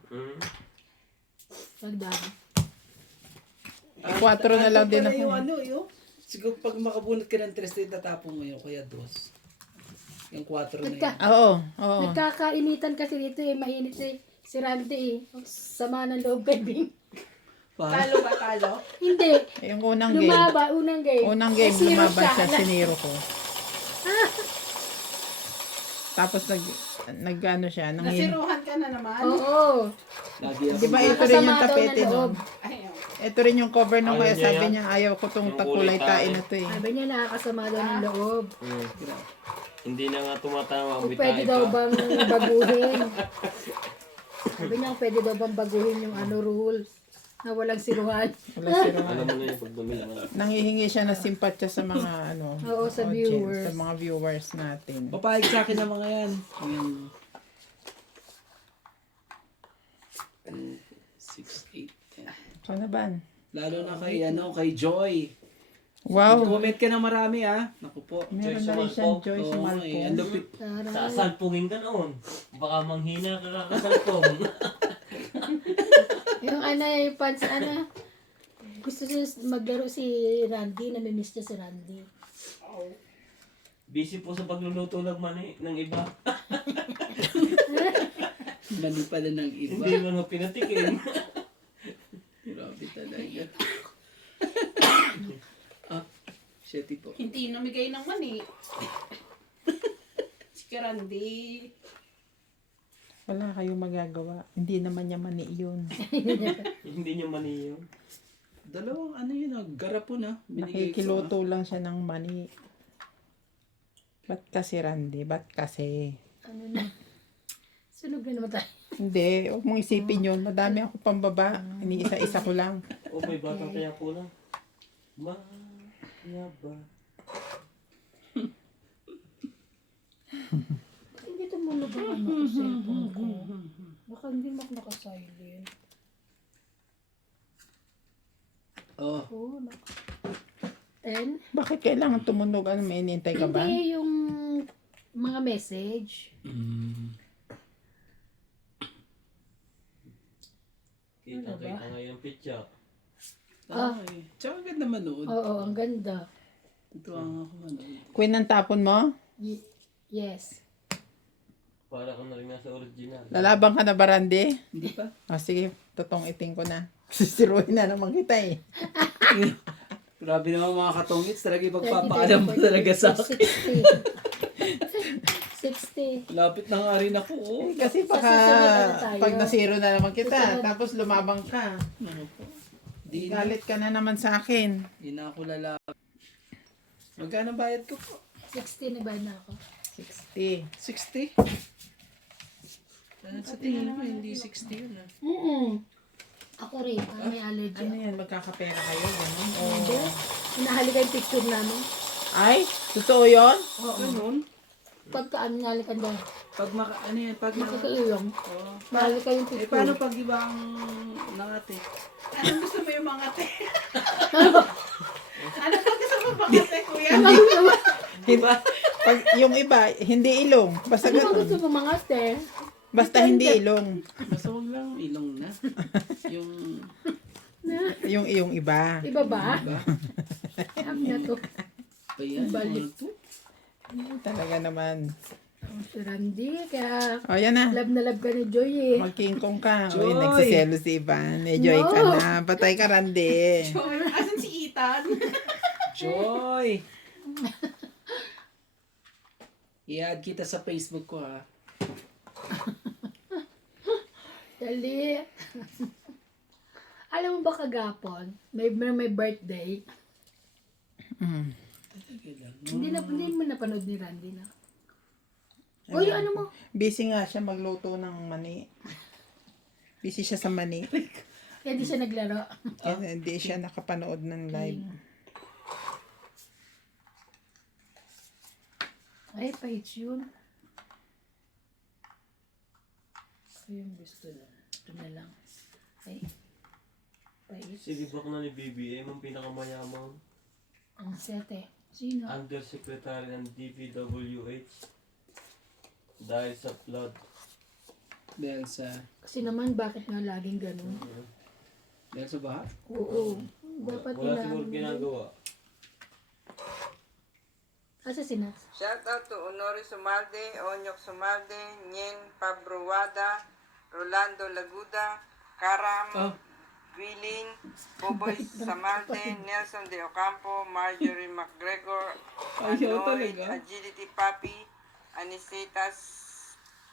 Magdami. 4 na lang din Pala ako. yung ano, yun. Siguro pag makabunot ka ng 3, tatapon mo yun. Kaya 2. Yung 4 na yun. Oo, oo. Nagkakainitan kasi dito eh. Mainit eh. Si Randy eh. Sama ng loob kay Bing. Talo ba talo? Hindi. Yung unang game. Lumaba. Unang game. Unang game, Zero lumaban siya, siya. siniro ko. Tapos nag-ano siya, Nasiruhan ka na naman. Oo. Lagi ako. Di ba ito rin yung Nakasama daw tapete ng nun? loob. Ayaw. Ito rin yung cover nung Ayaw kaya niya sabi yan? niya, ayaw ko tong Yung kulay kulay tain tae. na to eh. Sabi niya nakakasama daw ng loob. Hindi na nga tumatama ang Kung pwede bitay daw pa. bang baguhin. Sabi niya pwede daw bang baguhin yung ano rules. Na walang siruhan. Wala siruhan. Alam mo na yung pag bumili mo. Nanghihingi siya ng simpatya sa mga ano, Oo, sa audience, viewers. sa mga viewers natin. Papayag sa akin ng mga yan. Yung 6, 8, 10. So na ba? Lalo na kay, ano, kay Joy. Wow! Comment ka na marami ah. Naku po. Meron Joyce na rin siyang Malpong. Joyce Oo, Malpong. ang lupit. Taray. Sasalpungin ka noon. Baka manghina ka kakasalpong. Yung ano, yung fans, ano, gusto siya maglaro si Randy, namimiss niya si Randy. Busy po sa pagluluto ng mani ng iba. Mali pala ng iba. Hindi mo na pinatikin. Grabe talaga. Ah, shit po. Hindi namigay ng mani. Si Karandi. Wala kayong magagawa. Hindi naman niya mani yun. Hindi niya mani yun. Dalawang ano yun ah, garapon ah. Binigay ko, Nakikiluto lang siya ng mani. Ba't kasi Randy? Ba't kasi? Ano na? Sunog na naman tayo. Hindi, huwag mong isipin yun. Madami ako pambaba. Iniisa-isa ko lang. O may bata kaya kulang. Mayaba. Hindi tumunog ang ano ko cellphone ko. Baka hindi mo naka-silent. Oh, Oo, 10? Bakit kailangan tumunog? Ano, may inintay ka ba? Hindi, yung mga message. Kita-kita nga yung pitya. Ay, tsaka ganda manood. Oo, ang ganda. Ito ang ako manood. Queen ng tapon mo? Yes. Para ka na rin nasa original. Lalabang ka na ba, Randy? Hindi pa. Sige, totong iting ko na. Sisiruin na naman kita eh. Grabe naman mga katongits. Talaga ipagpapaalam mo talaga sa akin. 60. Lapit na nga rin ako. Oh. Kasi Sa susunod na tayo. pag nasiro na naman kita, Susunod. tapos lumabang ka. Ano po? Di na. Galit ka na naman sa akin. Di na ako lalapit. Magkano bayad ko po? 60 na ba na ako? 60. 60? Sa tingin ko, hindi 60 yun ah. Ako rin, may allergy. Ano yan, magkakapera kayo? Ganun? O... Hindi. Hinahalikan yung picture namin. Ay, totoo yun? Ganun. Pagka ano nahalikan doon, Pag ano yan, pag makakailong. Oh. Nahalikan yung Eh, picture. paano pag ibang nangate? Anong gusto mo yung mga te? Ano ba gusto mo mga te, kuya? Diba? Pag yung iba, hindi ilong. Basta Ano ba ganun. gusto mo mga te? Basta hindi ilong. Basta huwag lang ilong na. Yung... Yung iba. Iba ba? Diba? Ang na to. Pa yan? Balik. Multo? Talaga naman. Si Randy, kaya O, yan na. love na love ka ni Joy eh. Magkingkong ka. Joy! Uy, nagsiselo si Ivan. Enjoy ka No. na. Patay ka, Randy. Asan si Ethan? Joy! I-add kita sa Facebook ko ha. Dali. Alam mo ba kagapon, may birthday. Hindi mo napanood ni Randy na. Uy, ano mo? Busy nga siya magluto ng mani. Busy siya sa mani. Kaya di siya naglaro. Kaya hindi siya nakapanood ng live. Ay, page yun. Ayun, gusto na. Ito na lang. Ay, page. Sige, bak na ni BBM ang pinakamayamang Ang sete. Sino? Undersecretary ng DPWH dahil sa flood. Dahil sa... Kasi naman, bakit nga laging ganun? Dahil sa baha? Oo. Dapat Wala siguro nila. ginagawa. Asa sinas? Shout out to Honori Sumalde, Onyok Sumalde, Nyen Pabruwada, Rolando Laguda, Karam Oh. Gwiling, Boboy Samalde, Nelson De Ocampo, Marjorie McGregor, Ayaw Anoy, talaga. Agility Papi, Anicetas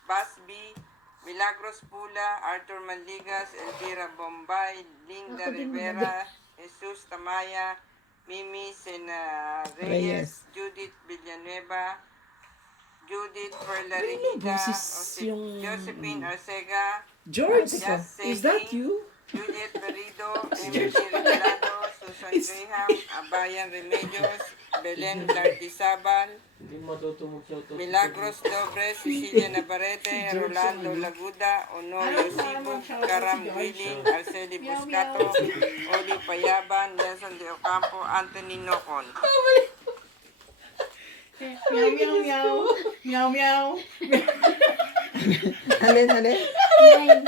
Basby, Milagros Pula, Arthur Manligas, Elvira Bombay, Linda Ako din Rivera, Jesus Tamaya, Mimi Sena Reyes. Reyes, Judith Villanueva, Judith Perlarita, boses yung- Josephine Arcega, George! Just Is that you? Juliet Berido, Emily Regalado, Susan Graham, Abayan Remedios, Belen Lartizabal, Hindi matutumog siya ito. Milagros Dobre, Cecilia Navarrete, Rolando Laguda, Honorio Sibo, Karam Willing, Arceli Buscato, Oli Payaban, Nelson De Ocampo, Anthony Nocon. Meow, meow, meow. Meow, meow. Halin. Nine.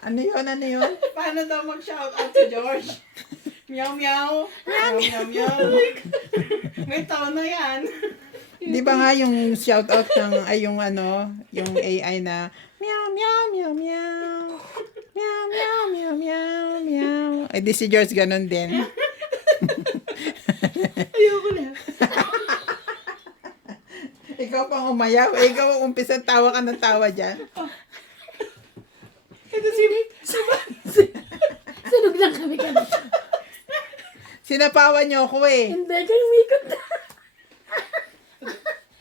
Ano yun? Paano daw mag-shout out si George? Meow, meow. Meow, meow, meow. May tono yan. Di ba nga yung shoutout ng, ay yung ano, yung AI na, meow, meow, meow, meow. Meow, meow, meow, meow, meow. Ay di si George ganun din. Ayoko na. Ikaw pang umayaw. Ikaw umpisa tawa ka ng tawa dyan. Ito si... Sunog lang kami kami. Sinapawan niyo ako eh. Hindi, kaya umikot na.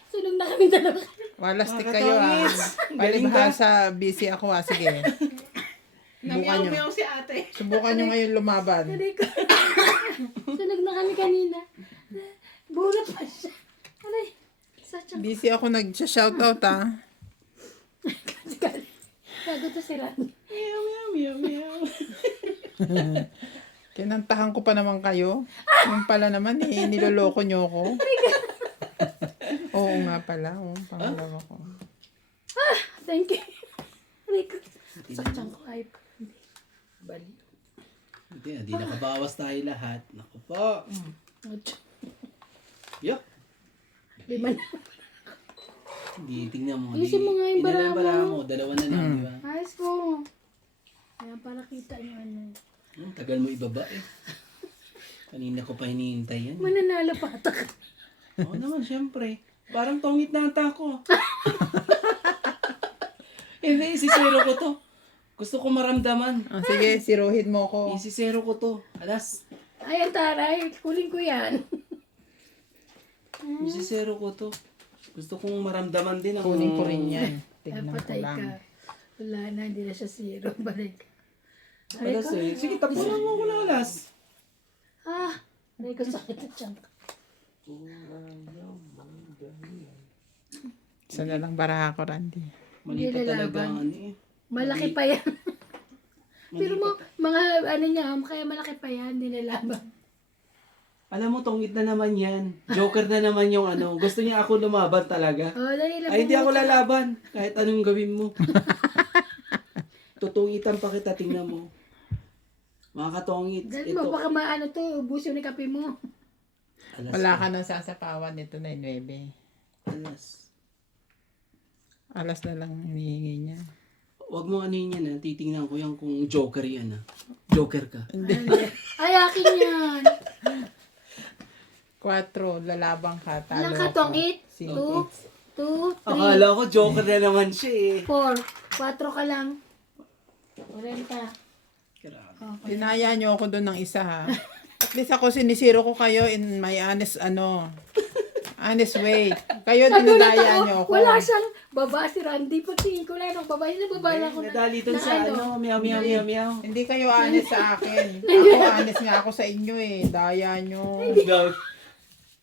Sunog na kami dalawa. Walastik Mga kayo ah. katongits, galing ka. Palibhasa, busy ako ah. Sige. Na-meow, nyo. meow si ate. Subukan nyo ngayon lumaban. Hindi ko. Sunog na kami kanina. Bunot pa siya. Aray. Sacha. Busy ako nag-shoutout ah. Gago to si Randy. Meow, meow, meow, meow. Kinantahan ko pa naman kayo. Yung pala naman eh, niloloko nyo ako. Oo nga pala. Oo, pangalawa ko. Thank you. Aray ko. Sa tiyan ko ay hindi. Bali. Hindi na, di nakabawas tayo lahat. Naku po. Yup. Lima na. Hindi, tingnan mo. Ayusin mo nga yung bara mo. bara mo. Dalawa na lang, di ba? Ayos ko. Kaya para kita nyo ano. Tagal mo ibaba eh. Kanina ko pa hinihintay yan. Mananalo pa ata. Oo naman, syempre. Parang tongit na ata ako. Hindi, isisero ko to. Gusto ko maramdaman. Sige, siruhin mo ko. Isisero ko to. Alas, Ay, ang taray. Kuling ko yan. isisero ko to. Gusto kong maramdaman din ang... Kunin ko rin yan. Ay, Tignan ko patay lang. ka. Wala na, hindi na siya zero. Balik. Alas eh. Sige, tapunan mo ko na alas. Ah, aray ko sakit ang tiyan ko. Isa na lang baraha ko, Randy. Mali pa Hindi talaga lalaban. ang ano eh. Malaki pa yan. Pero mo, mga ano niya, kaya malaki pa yan, nilalaban. Alam mo, tongit na naman yan. Joker na naman yung ano. Gusto niya ako lumaban talaga. Oh, dali laban Ay, hindi mo. ako lalaban. Kahit anong gawin mo. Tutungitan pa kita, tingnan mo. Mga katongit. Dali mo, baka maano to, ubus yung kape mo. Alas Wala pa. ka nang sasapawan. Ito na yung 9. Alas. Alas na lang hinihingi niya. Huwag mo ano yun yan ha. Titingnan ko yan kung joker yan ha. Joker ka. Ay, akin yan. 4, lalabang ka. Talo Ilang ako. katong? 8? 5. 2, 3, Akala ko joker na naman siya eh. 4. 4 ka lang. 40. Grabe. Okay. Dinaya niyo ako doon ng isa ha. At least ako sinisiro ko kayo in my honest way. Kayo dinadaya niyo ako. Wala siyang baba si Randy. Pati ko lang ng baba. Yung baba lang ko na. Nadali dun sa ano. Meow, meow, meow, meow. Hindi kayo honest sa akin. Ako honest nga ako sa inyo eh. Daya niyo.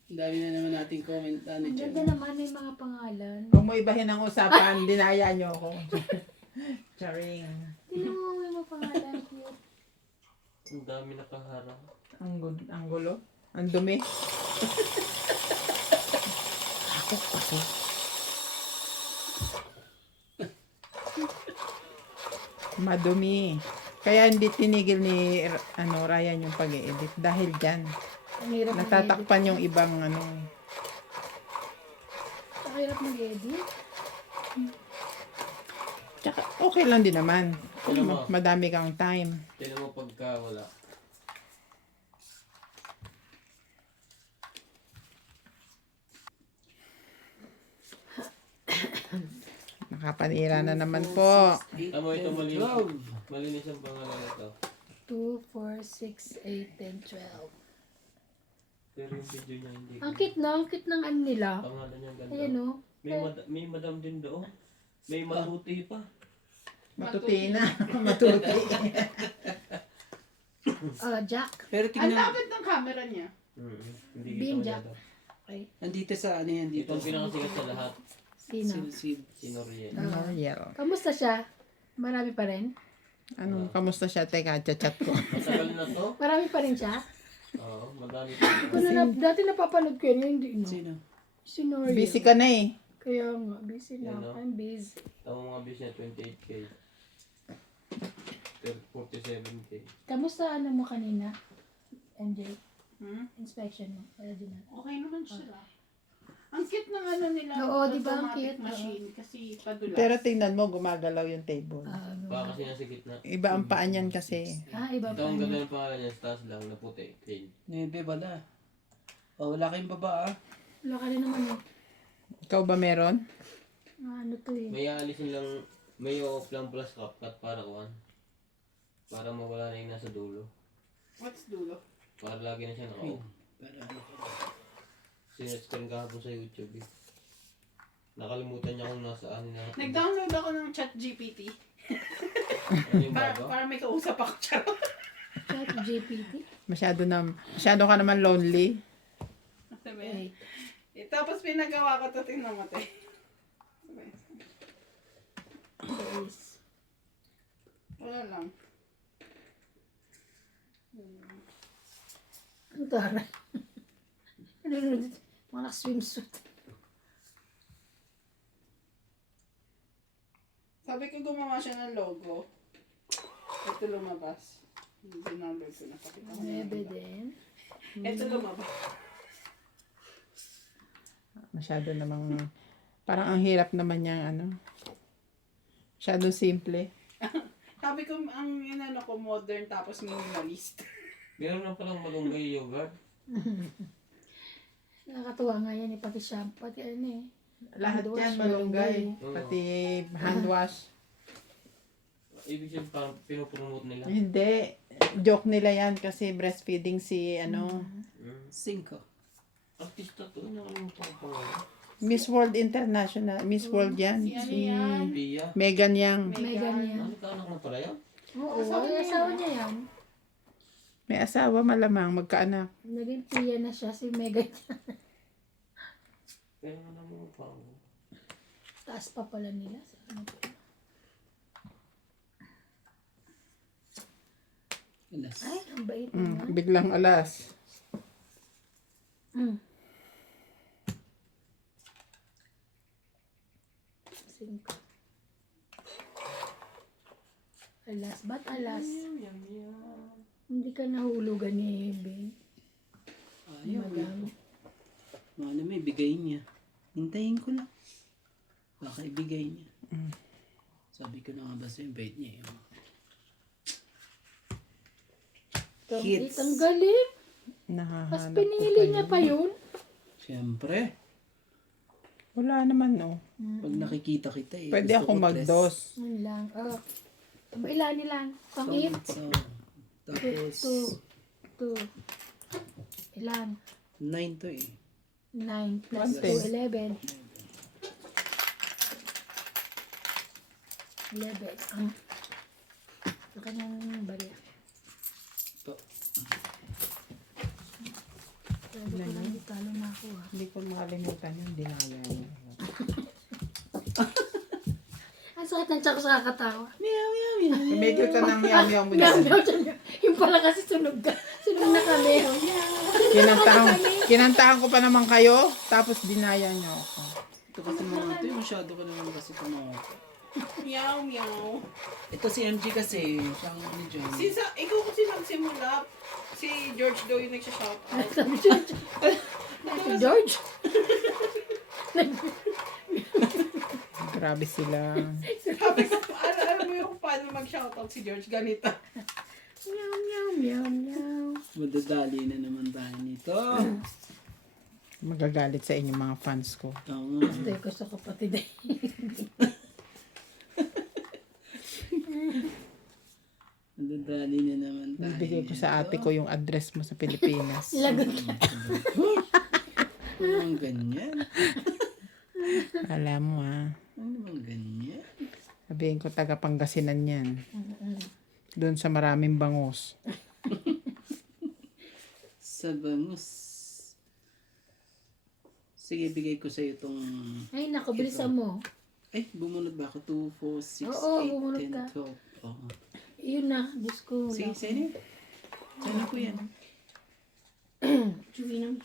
Ang dami na naman nating comment ano Ang dyan. ganda naman yung mga pangalan. Kung mo ibahin ang usapan, dinaya niyo ako. Charing. Tingnan mo yung mga pangalan. Cute. Ang dami nakaharap. Ang gulo. Ang dumi. Ako. Madumi. Kaya hindi tinigil ni Ryan yung pag-i-edit dahil diyan. Ang hirap mag-edit. Natatakpan yung ibang Ang hirap mag-edit. Tsaka okay lang din naman. Alam mo. Madami kang time. Tignan mo pagka wala. Nakapanira na naman po. Tama ito malinis. Malinis ang pangalan nito. 2, 4, 6, 8, 10, 12. Pero yung video niya hindi. Ang cute na. Ang cute ng ano nila. Pangalan niya ganda. Ayan o. May madam din doon. May matuti pa. Matuti na. Matuti. Jack. Pero Ang tingnan, lapit ng camera niya. Hindi Beam kita Jack. masyado. Okay. nandito sa ano yan Ito dito. ang pinakasikat sa lahat. Sino? Si Noriel. L'Oreal. Kamusta siya? Marami pa rin? Kamusta siya? Teka, chat ko. Matagal na to. Marami pa rin siya? Oo, madami pa. Ako na, dati napapanood ko yun, hindi no. Sino? Si Noria. Busy ka na eh. Kaya nga, busy na. Yan, no? I'm busy. Tama mga bis niya, 28K. 47K. Kamusta ano mo kanina? MJ? Inspection mo. Wala din na. Okay naman sila. Ang cute ng ano nila. Oo, di ba? Ang automatic cute. machine kasi padulas. Pero tingnan mo, gumagalaw yung table. Baka kasi nasa gitna. Iba ang paa niyan kasi. Iba Ito pa. ang ganda ng pangalan niya. Sa taas lang na puti. Clean. Nebe bala. Oh, wala kayong baba ah. Wala ka rin naman eh. Ikaw ba meron? Ano to eh. May aalisin lang, may off lang plus CapCut para kuhan. Para mawala na yung nasa dulo. What's dulo? Para lagi na siya naka-off. Para ano ka. Sinet ko rin kahapon sa YouTube eh. Nakalimutan niya kung nasaan na. Nag-download ako ng ChatGPT. Ano yung bago? Para may kausap ako. Charot. Chat GPT? Masyado ka naman lonely. Sabi, Wait. tapos pinagawa ko to, tingnan mo te. Sabi, Face. wala lang. Ang taray. Ano yun? Mga swimsuit. Sabi ko gumawa siya ng logo. Ito lumabas. Yung number ko napakita ko. 9 din. Ito lumabas. Masyado namang, parang ang hirap naman niyang ano. Masyado simple. Sabi ko, ang inano ko modern tapos minimalist. Meron na palang malunggay yogurt. Nakakatuwa nga yan, pati shampoo, pati ano eh. Lahat Hand wash, yan malunggay. malunggay. Pati hand wash. Ibig sabihin parang pinopromote nila. Hindi. Joke nila yan kasi breastfeeding si ano. Cinco. Artista to. Ano ang pangalan? Miss World International. Miss World yan. Si Pia. Megan Yang. Megan yan. Ano ka anak mo pala yun? Oo, ay asawa niya yan. May asawa malamang. Magkaanak. Naging tiya na siya, si Megan. Kaya nga naman pa. Taas pa pala nila. Ano pa? Alas. Ay, ang bait naman. Biglang alas. Mm. 5. Alas, ba't alas? Hindi ka nahulugan ni Bing. Ayaw. Madam. Ano may bigay niya. Hintayin ko lang. Baka ibigay niya. Sabi ko na nga ba sa'yo, bait niya yun. Hits. Ang galing. Mas Nahahanap ko pinili pa niya yun. pa yun. Siyempre. Wala naman oh. Pag nakikita kita eh. Pwede gusto ako ko mag-dos. Yun lang. Oh. Ilan nilang? Pang-it? So, tapos, 2. Ilan? 9 to eh. 9 plus 110. 2, 11. 11. Sa kanyang barya. To. Sabi ko lang, di talo na ako ah. Hindi ko makalimutan yung dinaya niya. Ang sakit ng tiyak ko sa kakatawa. Meow, meow, meow. Tumigil ka ng meow-meow mo Meow, dyan. meow, meow. Yung pala kasi sunog ka. Sunog na kami. Kinantahan ko pa naman kayo, tapos dinaya niyo ako. Ito kasi mga ito, masyado ka naman kasi tumawa. Meow, meow. Ito si MG kasi, siyang ano dyan. Ikaw kasi nagsimula. Si George daw yung nagsha-shoutout. Sabi George. Si George. Grabe sila. Sabi ko, alam mo yung paano mag-shoutout si George? Ganito. Meow, meow, meow, meow. Madadali na naman tayo nito. Magagalit sa inyo mga fans ko. Oo nga. Gusto ko sa kapatid eh. Madadali na naman tayo. Bibigay ko sa ate ko yung address mo sa Pilipinas. Lagot ka. Ano naman ganyan? Alam mo ah. Ano naman ganyan? Sabihin ko taga Pangasinan yan. Doon sa maraming bangus. Sa bangus. Sige, bigay ko sa'yo itong... Ay, naku, bilisan mo. Ay, bumunod ba ako? 2, 4, 6, Oo, bumunod 8, ka. 10, 12. Oo. Yun na, Diyos ko. Sige, sa'yo na. Sana ko yan. Chewin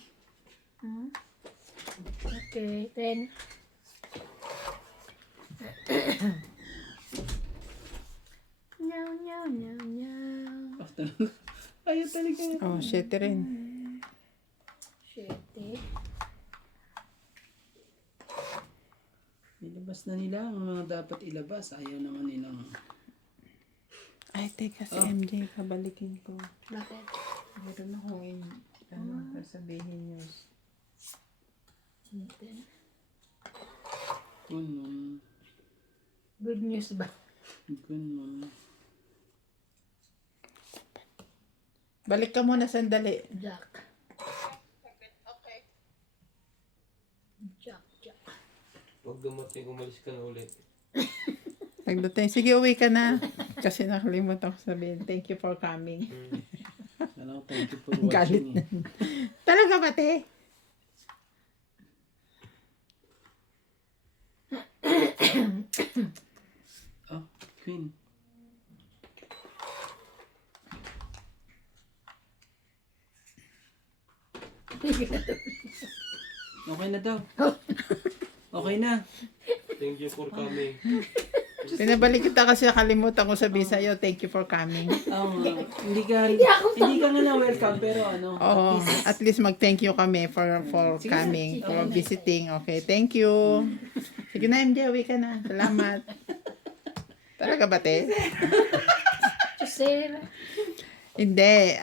Okay, 10. Meow, meow, meow, meow. Oh, talaga. Ayaw talaga. Oh, shit rin. 7. Nilabas na nila ang mga dapat ilabas. Ayaw naman nilang... Ay, teka si MJ, kabalikin ko. Bakit? Meron akong sasabihin nyo. 10. Ganun. Good news ba? Ganun. Balik ka muna sandali. Jack. Jack, Jack. Pag dumating, umalis ka na ulit. Pagdating, sige uwi ka na. Kasi nakalimutan ko sabihin, thank you for coming. Hello, thank you for Galit watching. na. Talaga ba, te? Oh, Queen. Okay na daw. Okay na. Thank you for coming. Pinabalik kita kasi nakalimutan ko sabihin sa'yo, thank you for coming. Oo nga. Hindi ka nga na welcome, pero ano. Oo, at least mag-thank you kami for Sige na, coming, sige for na. visiting. Okay, thank you. Sige na, MJ, uwi ka na. Salamat. Talaga ba, te? Sir, Hindi.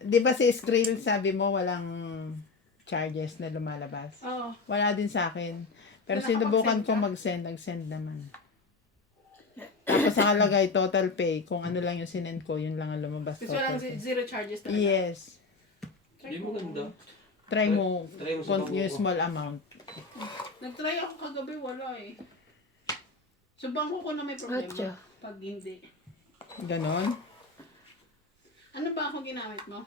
Di ba si Skrill, sabi mo, walang charges na lumalabas? Oo. Wala din sa akin. Pero So, sinubukan nakapag-send ko ka? mag-send. Nag-send naman. Tapos nakalagay total pay. Kung ano lang yung sinend ko, yun lang ang lumabas Kasi total walang pay. zero charges talaga. Yes. Hindi mo ganda. Try mo, Try mo sa bangko yung ko. small amount. Nag-try ako kagabi, wala eh. So, bangko ko na may problema. Atcha. Pag hindi. Ganon. Ano ba ako ginamit mo?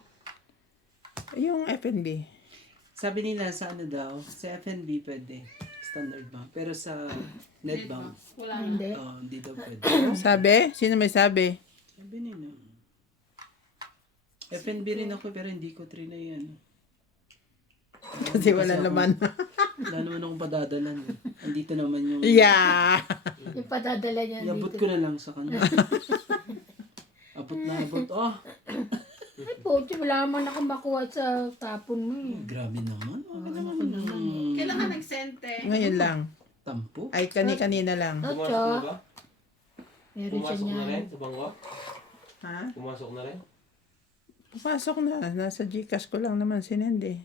Yung FNB. Sabi nila sa ano daw, sa FNB pwede. Standard bank. Pero sa Netbank, Wala na. hindi. hindi daw pwede. Sabi? Sino may sabi? Sabi nila. FNB rin ako pero hindi ko trinay yan. Kasi wala naman. Wala naman akong padadalan. Andito naman yung... Yeah! Yung padadala niya Iabot dito. ko na lang sa kanya. Abot na abot. Oh, Ay po, wala man ako makuha sa tapon mo eh. grabe naman. Huwag ka naman. Kailan ka nag-send eh? Ngayon lang. Tampo. Ay, kani-kanina lang. Pumasok na Atcha. ba? Meron siya Pumasok na rin niyan. sa bangko? Ha? Pumasok na rin? Pasok na. Nasa Gcash ko lang naman sinend eh.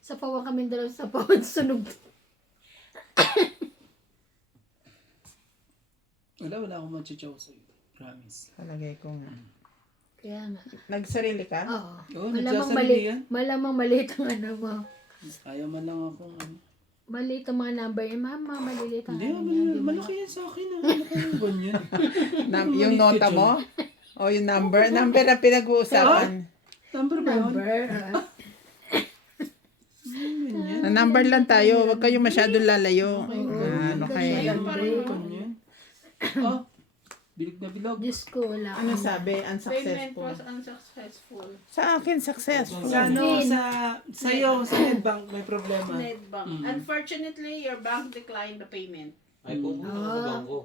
Sa pawa kami dalawa sa pawan sunog. Wala akong machichaw sa'yo. Promise. Palagay ko nga. Kaya nga. Nagsarili ka? Oo. Oo, Malamang nagsasarili mali. yan. Malamang maliit ang ano mo. Ayaw man lang akong ano. Maliit ang mga number. Eh, mama, maliliit ang Hindi, ano niya. Di ba? malaki yan sa akin. Malaki yung ganyan. Yung nota mo? O yung number? Number na pinag-uusapan. Number ba yun? Number. Ganyan. Na number lang tayo. Huwag kayo masyadong lalayo. Ano kayo? Ayan pa rin. Ganyan. Oh, bilog na bilog. Diyos ko, wala. Ano sabi? Payment Unsuccessful. was unsuccessful. Sa akin, successful. Sa ano, sa'yo, sa Netbank may problema. Netbank. Unfortunately, your bank declined the payment. Ay, pupunta ka sa bangko.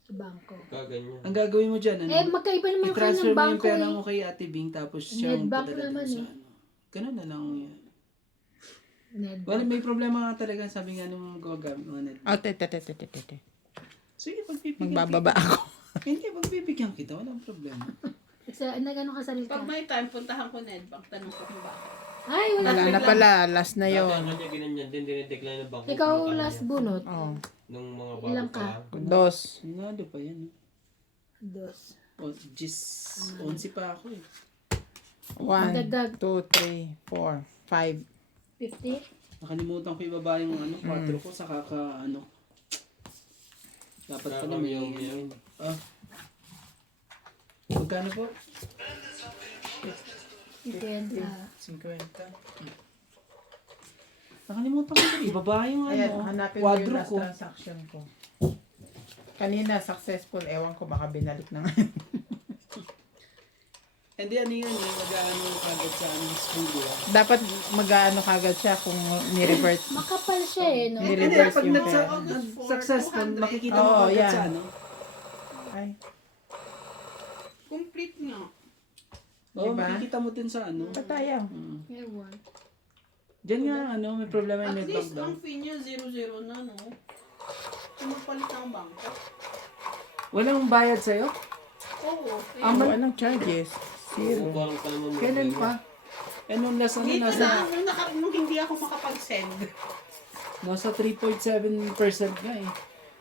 Sa bangko. Kaganyan. Ang gagawin mo dyan, ano? Eh, magkaiba naman kayo I-transfer ng mo yung bangko pera eh. mo kay Ate Bing tapos siya ang Netbank padala naman doon sa eh. ano. Ganun na lang yan. Netbank. Wala, may problema nga talaga sabi nga nung gagamit mga Netbank. O, te. Sige, pagbibigyan Magbababa kita. ako. Hindi, pagbibigyan kita, walang problema. Sa, nagano ka salita? Pag may time, puntahan ko Netbank. Tanong ko kung bakit. Ay, wala. Wala na pala. Last na Dati yun. ang kanya ginanyan din, dinidecline ng bangko. Ikaw Pumunta last niya. bunot. Oh. Nung mga Ilang bago pa ka? lang. Dos. Sinado pa yan. Dos. O, 11 pa ako eh. 1, Magdagdag. 2, 3, 4, 5. 50? Nakalimutan ko ibaba yung ano, 4 ko sa kaka ano. Dapat pala may Kaka-meow-meow. Ah. Magkano po? 50. 50. Nakalimutan ko ibaba yung ano. Ayan, hanapin mo yung quadro last ko. transaction ko. Kanina, successful. Ewan ko, baka binalik na ngayon. Hindi, ano yun, yung mag-ano kagad sa ano, studio. Dapat mag-ano kagad siya kung ni-revert. Makapal siya eh, no? Hindi, Ni-reverse pag yung nag-successful, makikita mo Oo, kagad yan. sa ano. Ay, Complete nga. Oo, Diba? makikita mo din sa ano. patayaw. Ewan. Diyan nga, ano, may problema yung At netbank least daw. ang fee niya 0-0 na, no? Sumapalit ng bangko. Walang bayad sa'yo? Oo. Anong charges? Oo, parang pa naman Kailan pa? Eh, nung last ano, Dito nasa, na, nung hindi ako makapag-send. nasa 3.7% nga eh.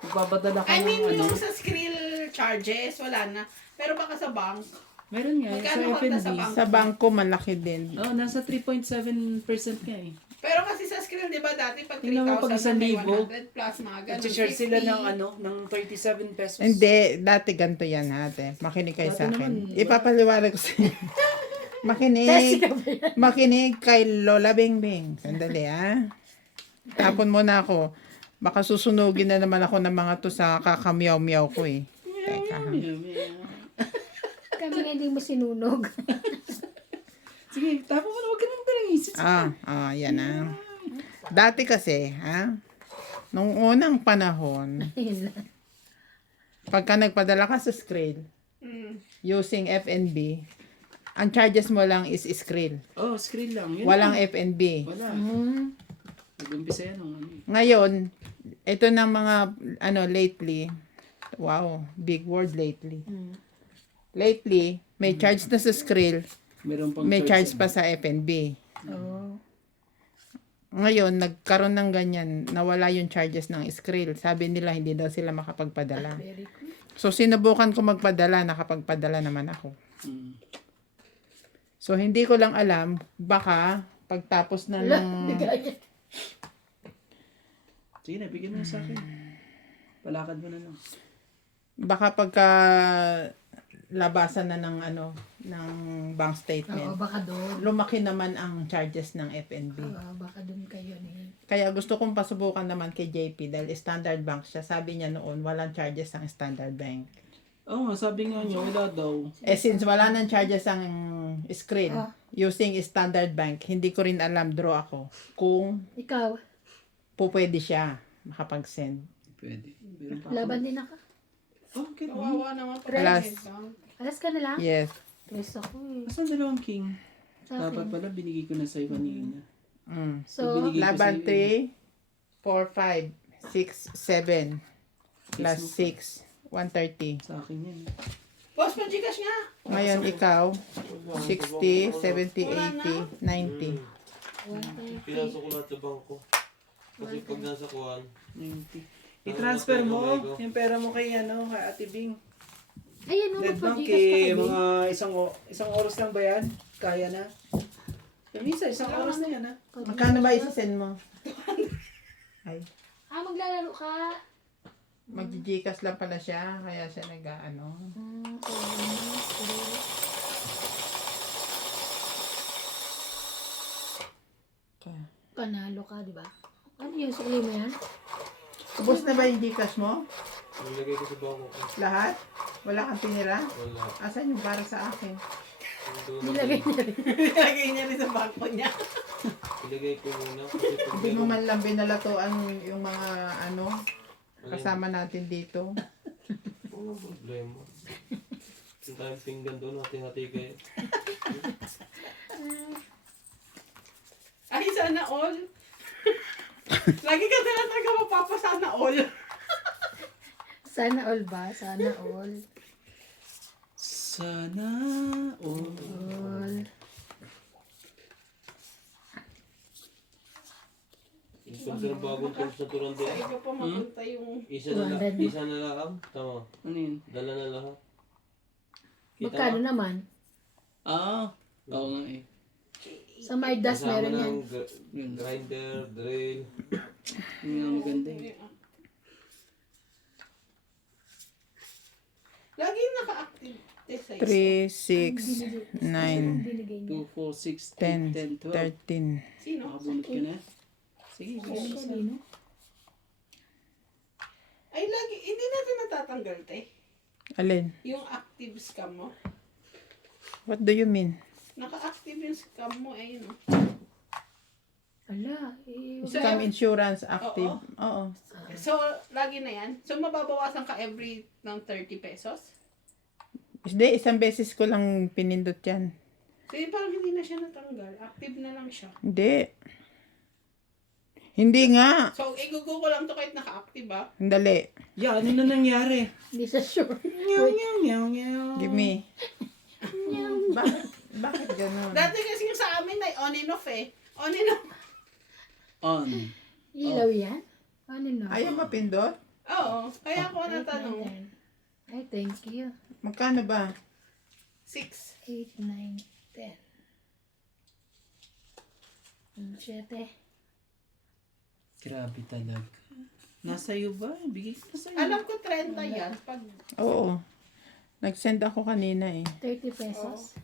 Magpapadala ka I ng mean, ano. yung sa Skrill charges, wala na. Pero baka sa bank. Meron nga, eh, sa Magkano ka FNB. sa bank? Sa bangko, malaki din. Oo, nasa 3.7% nga eh. Pero kasi sa Skrill, di ba dati pag Tingnan mo, pag 3,000 may 1,000, 100 plus mga ganun. Nag-charge sila 50. ng ano, ng 37 pesos. Hindi, dati ganito yan ate. Makinig kayo sa Dati akin. naman, Ipapaliwanag ko sa inyo. Makinig kay Lola Bingbing. Sandali Tapon mo na ako. Baka susunugin na naman ako ng mga to sa kakamiyaw-miyaw ko eh. Teka. Kami nga hindi mo sinunog. Sige, tapos mo na, huwag ka nang talang isip. Yan Dati kasi, Nung unang panahon, Ayun lang. pagka nagpadala ka sa Skrill, using FNB, ang charges mo lang is Skrill. Oh, screen lang. Yun Walang lang. FNB. Wala. Hmm. Nag-umpisa yan ng ano. Ngayon, ito ng mga, lately, wow, big word lately. Lately, may charge na sa Skrill, Meron pang may charge choice. pa sa FNB. Oh. Ngayon, nagkaroon ng ganyan, nawala yung charges ng Skrill. Sabi nila, hindi daw sila makapagpadala. Very good. So, sinubukan ko magpadala, nakapagpadala naman ako. Mm. So, hindi ko lang alam, baka pagtapos na Wala. ng... Bigay. Sige na, bigyan mo na sa akin. Palakad mo na lang. Baka pagka labasan na ng ng bank Oo, statement, baka doon. lumaki naman ang charges ng FNB. Oo, baka doon kayo eh. Kaya gusto kong pasubukan naman kay JP dahil Standard Bank siya. Sabi niya noon, walang charges ang Standard Bank. Oo, sabi nga niya, wala daw. Since wala nang charges ang screen, Ah. using Standard Bank, hindi ko rin alam, draw ako, kung Ikaw, pwede siya makapag-send. Pwede. Meron pa ako. laban din ako. Oh, okay. Kawawa naman pa. Plus. Alas ka na lang? Yes. Tres ako eh. Asan dalawang king? Sa Dapat akin. pala binigay ko na sa'yo kanina. Mm. So, Binigay ko Laban sa'yo 3, 4, 5, 6, 7, plus 6, 130. Sa akin yan. Boss, pa-Gcash nga. Ngayon, ikaw, 60, 70, 80, 90. Pinasok ko lahat sa bangko. Kasi pag nasa kuhan, 90. I-transfer mo yung pera mo kay kay Ate Bing. Ayan o, Net Bank magpa-Gcash ka eh, kami. mga isang oras lang ba yan? Kaya na? Minsan, isang oras na yan ha? Magkano ba isa-send mo? Ay, Maglalaro ka. mag-gcash lang pala siya, kaya siya nag-ano. Panalo ka, di ba? Ano yun? Suli mo yan? Ubus na ba yung gcash mo? nilagay ko sa bangko ko. Lahat? Wala kang tinira? Wala. Asan yung para sa akin? Nilagay niya rin. Nilagay niya rin sa bangko niya. Nilagay ko muna. Kasi pag Hindi mo man lang binalatuan yung mga kasama natin dito. Walang problema. Yung tayong pinggan doon, hati-hati kayo. Ay, sana all. Lagi ka na talaga mapapasana all. Sana all ba? Sana all. Sana, oh. All. Yung pag ng bagong tools na turan din. Ikaw pa mapunta yung... Isa na lang. Tama. Ano yun? Dala na lahat. Magkano naman? Oo nga eh. Sa Mardas Kasama meron yan. ng grinder, drill. Yung nga maganda eh. Lagi naka-active. 3, 6, 9, Binigay niya. 2, 4, 6, 8, 10, 12. 13. Sino? Nakabunot ka na? Sige, sige. Kanino? Ay, lagi. Hindi natin natatanggal, te. Alin? Yung active scam mo. What do you mean? Naka-active yung scam mo. Ayun, oh. Ala, eh. Scam insurance active. Oo. So, lagi na yan. So, mababawasan ka every ng 30 pesos. Hindi, isang beses ko lang pinindot yan. So, yun parang hindi na siya natanggal. Active na lang siya. Hindi. Hindi nga. So, igugo ko lang to kahit naka-active, ah. Dali. Yeah, ano na nangyari? Hindi sa sure. Meow, meow, meow, meow. Give me. Bakit ganun? Dati kasi yung sa amin ay on and off eh. On and off. On. Ilaw yan? Ano na? Ayaw mapindot? Oo. Kaya ako natanong. Ay, thank you. Magkano ba? 6. 8, 9, 10. 7. Grabe talaga. Nasa iyo ba? Bigay ko na sa'yo. Alam ko 30 yan. Pag Oo. Nag-send ako kanina eh. 30 pesos.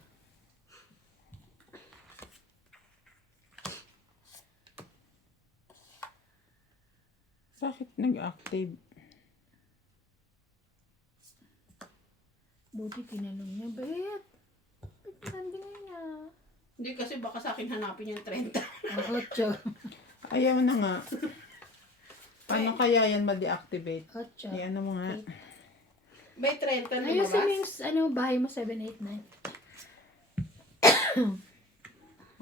Bakit nag-active? Buti tinanong niya, bet. Pagkandi niya. hindi kasi baka sa akin hanapin yung 30. Ang 8. Ayaw na nga. Paano kaya yan ma-deactivate? 8. Ano mo nga. May 30 na Ayusin mo lumabas. yung bahay mo, 7, 8, 9.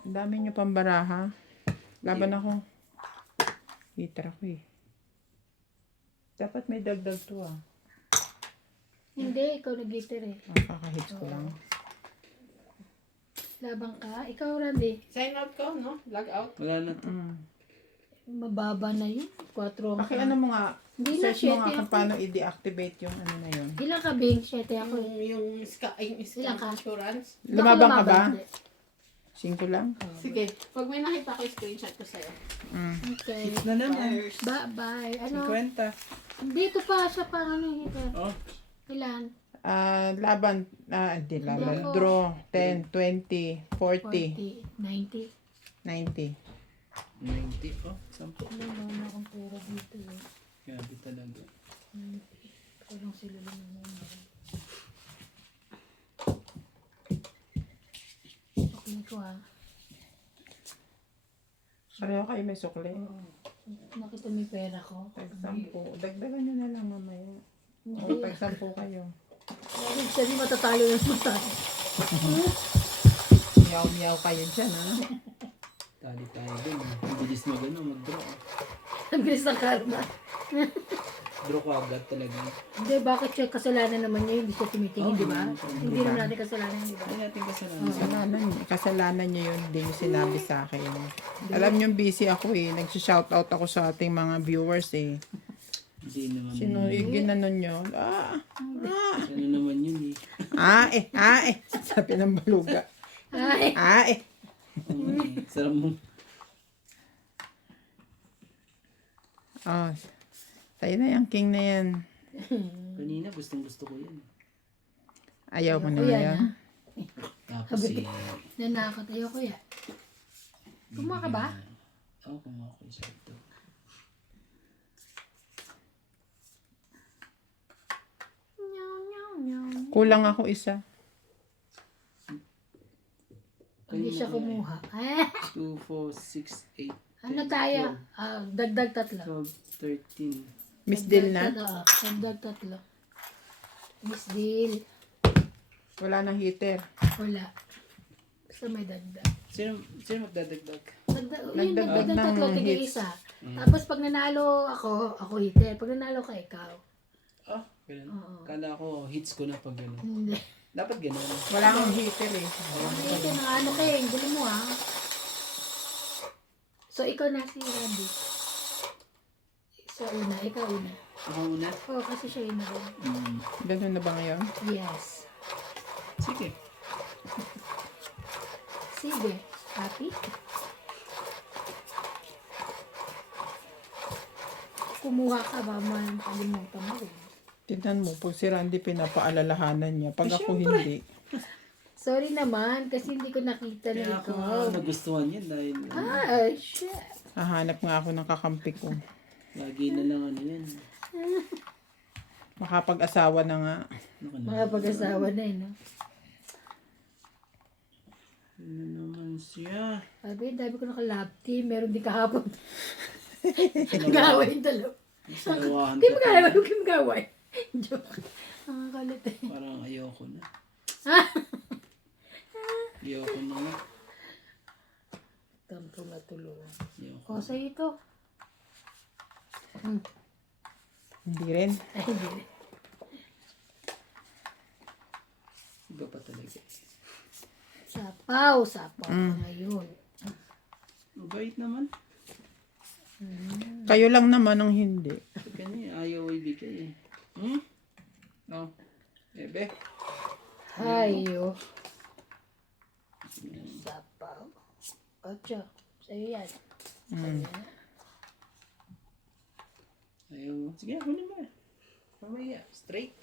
Ang dami nyo pambaraha. Laban ako. Heater ako eh. Dapat may dagdag to ah. Hindi, ikaw nag-gitter eh. Kakahits ko lang. Labang ka. Ikaw, Randy. Sign out ko, no? Log out. Wala na to. Mababa na yun. 4 ang Bakit ano mo nga, Hindi na, search mo nga 7 kung ako. paano i-deactivate yung ano na yun. Ilang ka, Bing? 7 ako eh. Yung Ilan ka? insurance. Hindi ako Lumabang ka ba? hindi. 5 lang? Sige, pag may nakita ko, screenshot ko sa'yo. Okay. Na naman. Bye-bye. Ano? 50. Dito pa siya pa ano hitter. Oh. Ilan? Laban, hindi laban. Ako. Draw, 10, 20, 40, 40, 90. 90. 90. Oh, 10. Ano na akong pera dito eh. Grabe talaga. 90. Parang sila lang naman. Okay ko ah. Pareho kayo may sukli. Nakita mo yung pera ko. Tag 10. Dagdagan nyo na lang mamaya. O, Hindi. tag 10 kayo. Bakit sabi matatalo na matalo? Miyaw-miyaw kayo dyan, ha? Tali tayo dun. Ang bilis mag-draw. Ang bilis ng karma. Draw ko agad talaga. Hindi, bakit siya kasalanan naman niya? Hindi siya tumitingin, di ba? Hindi naman natin kasalanan, di ba? Hindi natin kasalanan. Kasalanan nyo yun. Hindi nyo sinabi sa akin. Alam nyo, busy ako eh. Nag-shoutout ako sa ating mga viewers eh. Hindi naman. Sino yung ginanon nyo? Ano naman yun eh. Sabi ng baluga. Ay, Oo, sarap mo. Oh, sa'yo na yung king na yan. Kanina gustong gusto ko yan. Ayaw mo na Kuya yan. na. Tapos Nanakot. Ayoko yan. Kumuha ka ba? Oo, kumuha ko yung shot to. Kulang ako isa. Hindi siya kumuha. 2, 4, 6, 8, Ano tayo? Dagdag 3. 12, 13. Miss Dil na? Dagdag 3. Miss Dil. Wala nang heater. Wala. Basta may dagdag. Sino magdadagdag? Dagdag ng 3, tigil hits. isa. Tapos pag nanalo ako hitter. Pag nanalo ka, ikaw. Oh, ganun. Oo. Kala ko hits ko na pag gano'n. Hindi. Dapat gano'n. Wala nang heater eh. Ito na ano kayo, ang gulo mo ha. So, ikaw na si Randy. Sa una, ikaw una. Ako muna. Oo, kasi siya yun na rin. Ganun na ba ngayon? Yes. Sige. Sige. Happy? Kumuha ka ba, makalimutan mo rin. Tignan mo, pag si Randy pinapaalalahanan niya. Pag ako hindi. Sorry naman, kasi hindi ko nakita na Kaya ako ikaw. nagustuhan yan dahil Shit. Hahanap nga ako ng kakampi ko. lagi na lang ano yan. Makapag-asawa na nga. Ano na? Mga pag-asawa na no? Ano naman siya? Sabi, dami ko naka-lab team, meron din kahapon. Nag-away yung dalawa. Sarawahan Huwag ka kayo pa. mag-away, huwag kayo mag-away. Joke. Ang kalit eh. Parang ayoko na. Ayoko na nga. Tampo na tulungan. Ayoko. O, sa'yo ito. Hindi rin. Ay, hindi. Iba pa talaga. Sapaw pa ngayon. Mabait naman. Kayo lang naman ang hindi. Kanya ayaw ibigay eh. No. Ebe. Hayo. Sapaw. Ocho. Sa'yo yan. Ayaw mo. Sige, ako naman. Mamaya. Straight.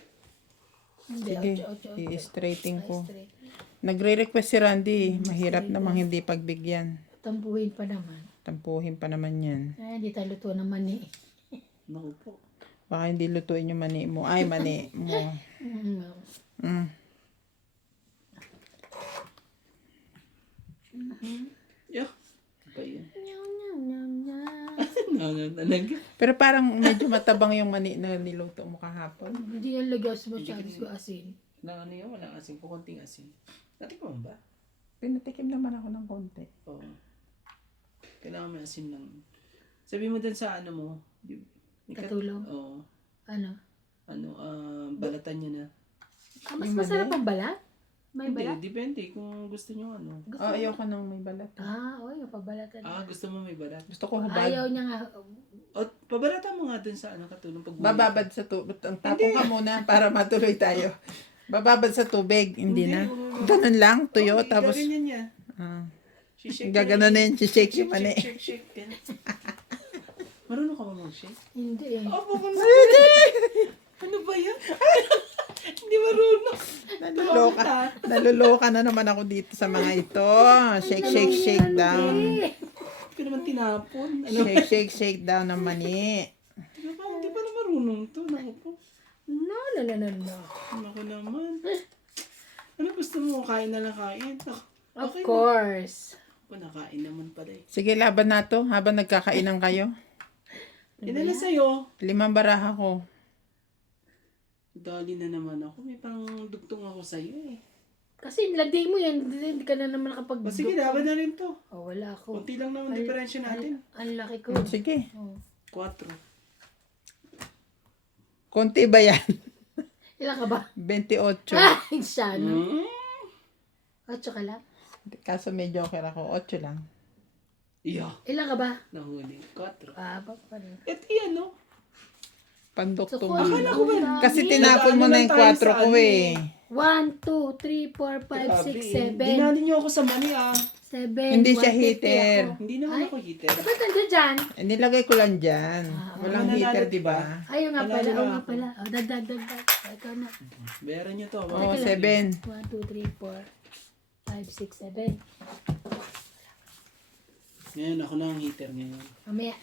Hindi, Sige, ocho. i-straighting ko. Straight. Nagre-request si Randy. Mahirap namang hindi pagbigyan. Tampuhin pa naman. Tampuhin pa naman yan. Ay, hindi tayo luto naman eh. Naku po. Baka hindi lutuin yung mani mo. Ay, mani mo. Yeah. Iba yan. Nyam, nyam, nyam, nyam. No, Talaga. Pero parang medyo matabang yung mani na niluto mo kahapon. Hindi yan lagyan sa masyadong ko asin. Na ano yun, walang asin. Kukunting asin. Natikman mo ba? Pinatikim naman ako ng konti. Oo. Kailangan may asin lang. Sabi mo dun sa ano mo. Katulong? Oo. Ano? Balatan niya na. Ah, mas Yung masarap mali? ang balat? May Hindi, balat? depende kung gusto nyo ano. Gusto Oh, mo? ayoko nang may balat. Ah, oy, pabalatan. Gusto mo may balat. Gusto ko hubad. Ayaw niya nga. O, pabalatan mo nga dun sa ano katulong pag Bababad sa tubig. Tapon ka muna para matuloy tayo. Bababad sa tubig. Hindi na. Ganun lang. Tuyo. Tapos, Gaganyan niya. ah, Shake gagano na yun. Shake yung mani. Shake. Yan. Marunong ka ba mag-shake? Hindi eh. Pupunta. Ano ba yan? Hindi marunong. Naluloka na naman ako dito sa mga ito. Shake down. Hindi ka naman tinapon. Ano? Shake down ng mani. Hindi pa na marunong to. Naku po. No. Naku naman. Ano gusto mo? Kain na lang kain. Of Okay na. course. Ako, nakain naman pala eh. Sige, laban na to habang nagkakainan kayo. Yan na lang sa'yo. 5 baraha ko. Dali na naman ako. May pang dugtong ako sa'yo eh. Kasi lagay mo yan. Hindi ka na naman nakapag... O sige, laban na rin to. Oh, wala ako. Kunti lang naman diferensya natin. Ang laki ko. Sige. Oh. 4. Konti ba yan? Ilan ka ba? 28. Ay, sana. Hmm? 8 ka lang? Kaso may joker ako. 8 lang. Iya. Ilan ka ba? Nahuli. 4. Pa rin. Et iyan no? Panduktong. Akala ko ba? Kasi tinapon mo na yung 4 ko eh. 1, 2, 3, 4, 5, 6, 7. Dinali niyo ako sa mani 7. Hindi siya heater. Hindi naman ako heater. Ba't nandiyan dyan? Nilagay ko lang dyan. Walang nanalo, heater, di diba? ba? Ayaw nga pala. Panalo Oo na nga ako. pala. Oh, dagdag. Ikaw na. Bayaran niyo to. Oh, 7. 1, 2, 3, 4, 5, 6, 7. Ngayon ako na ang heater ngayon. Mamaya.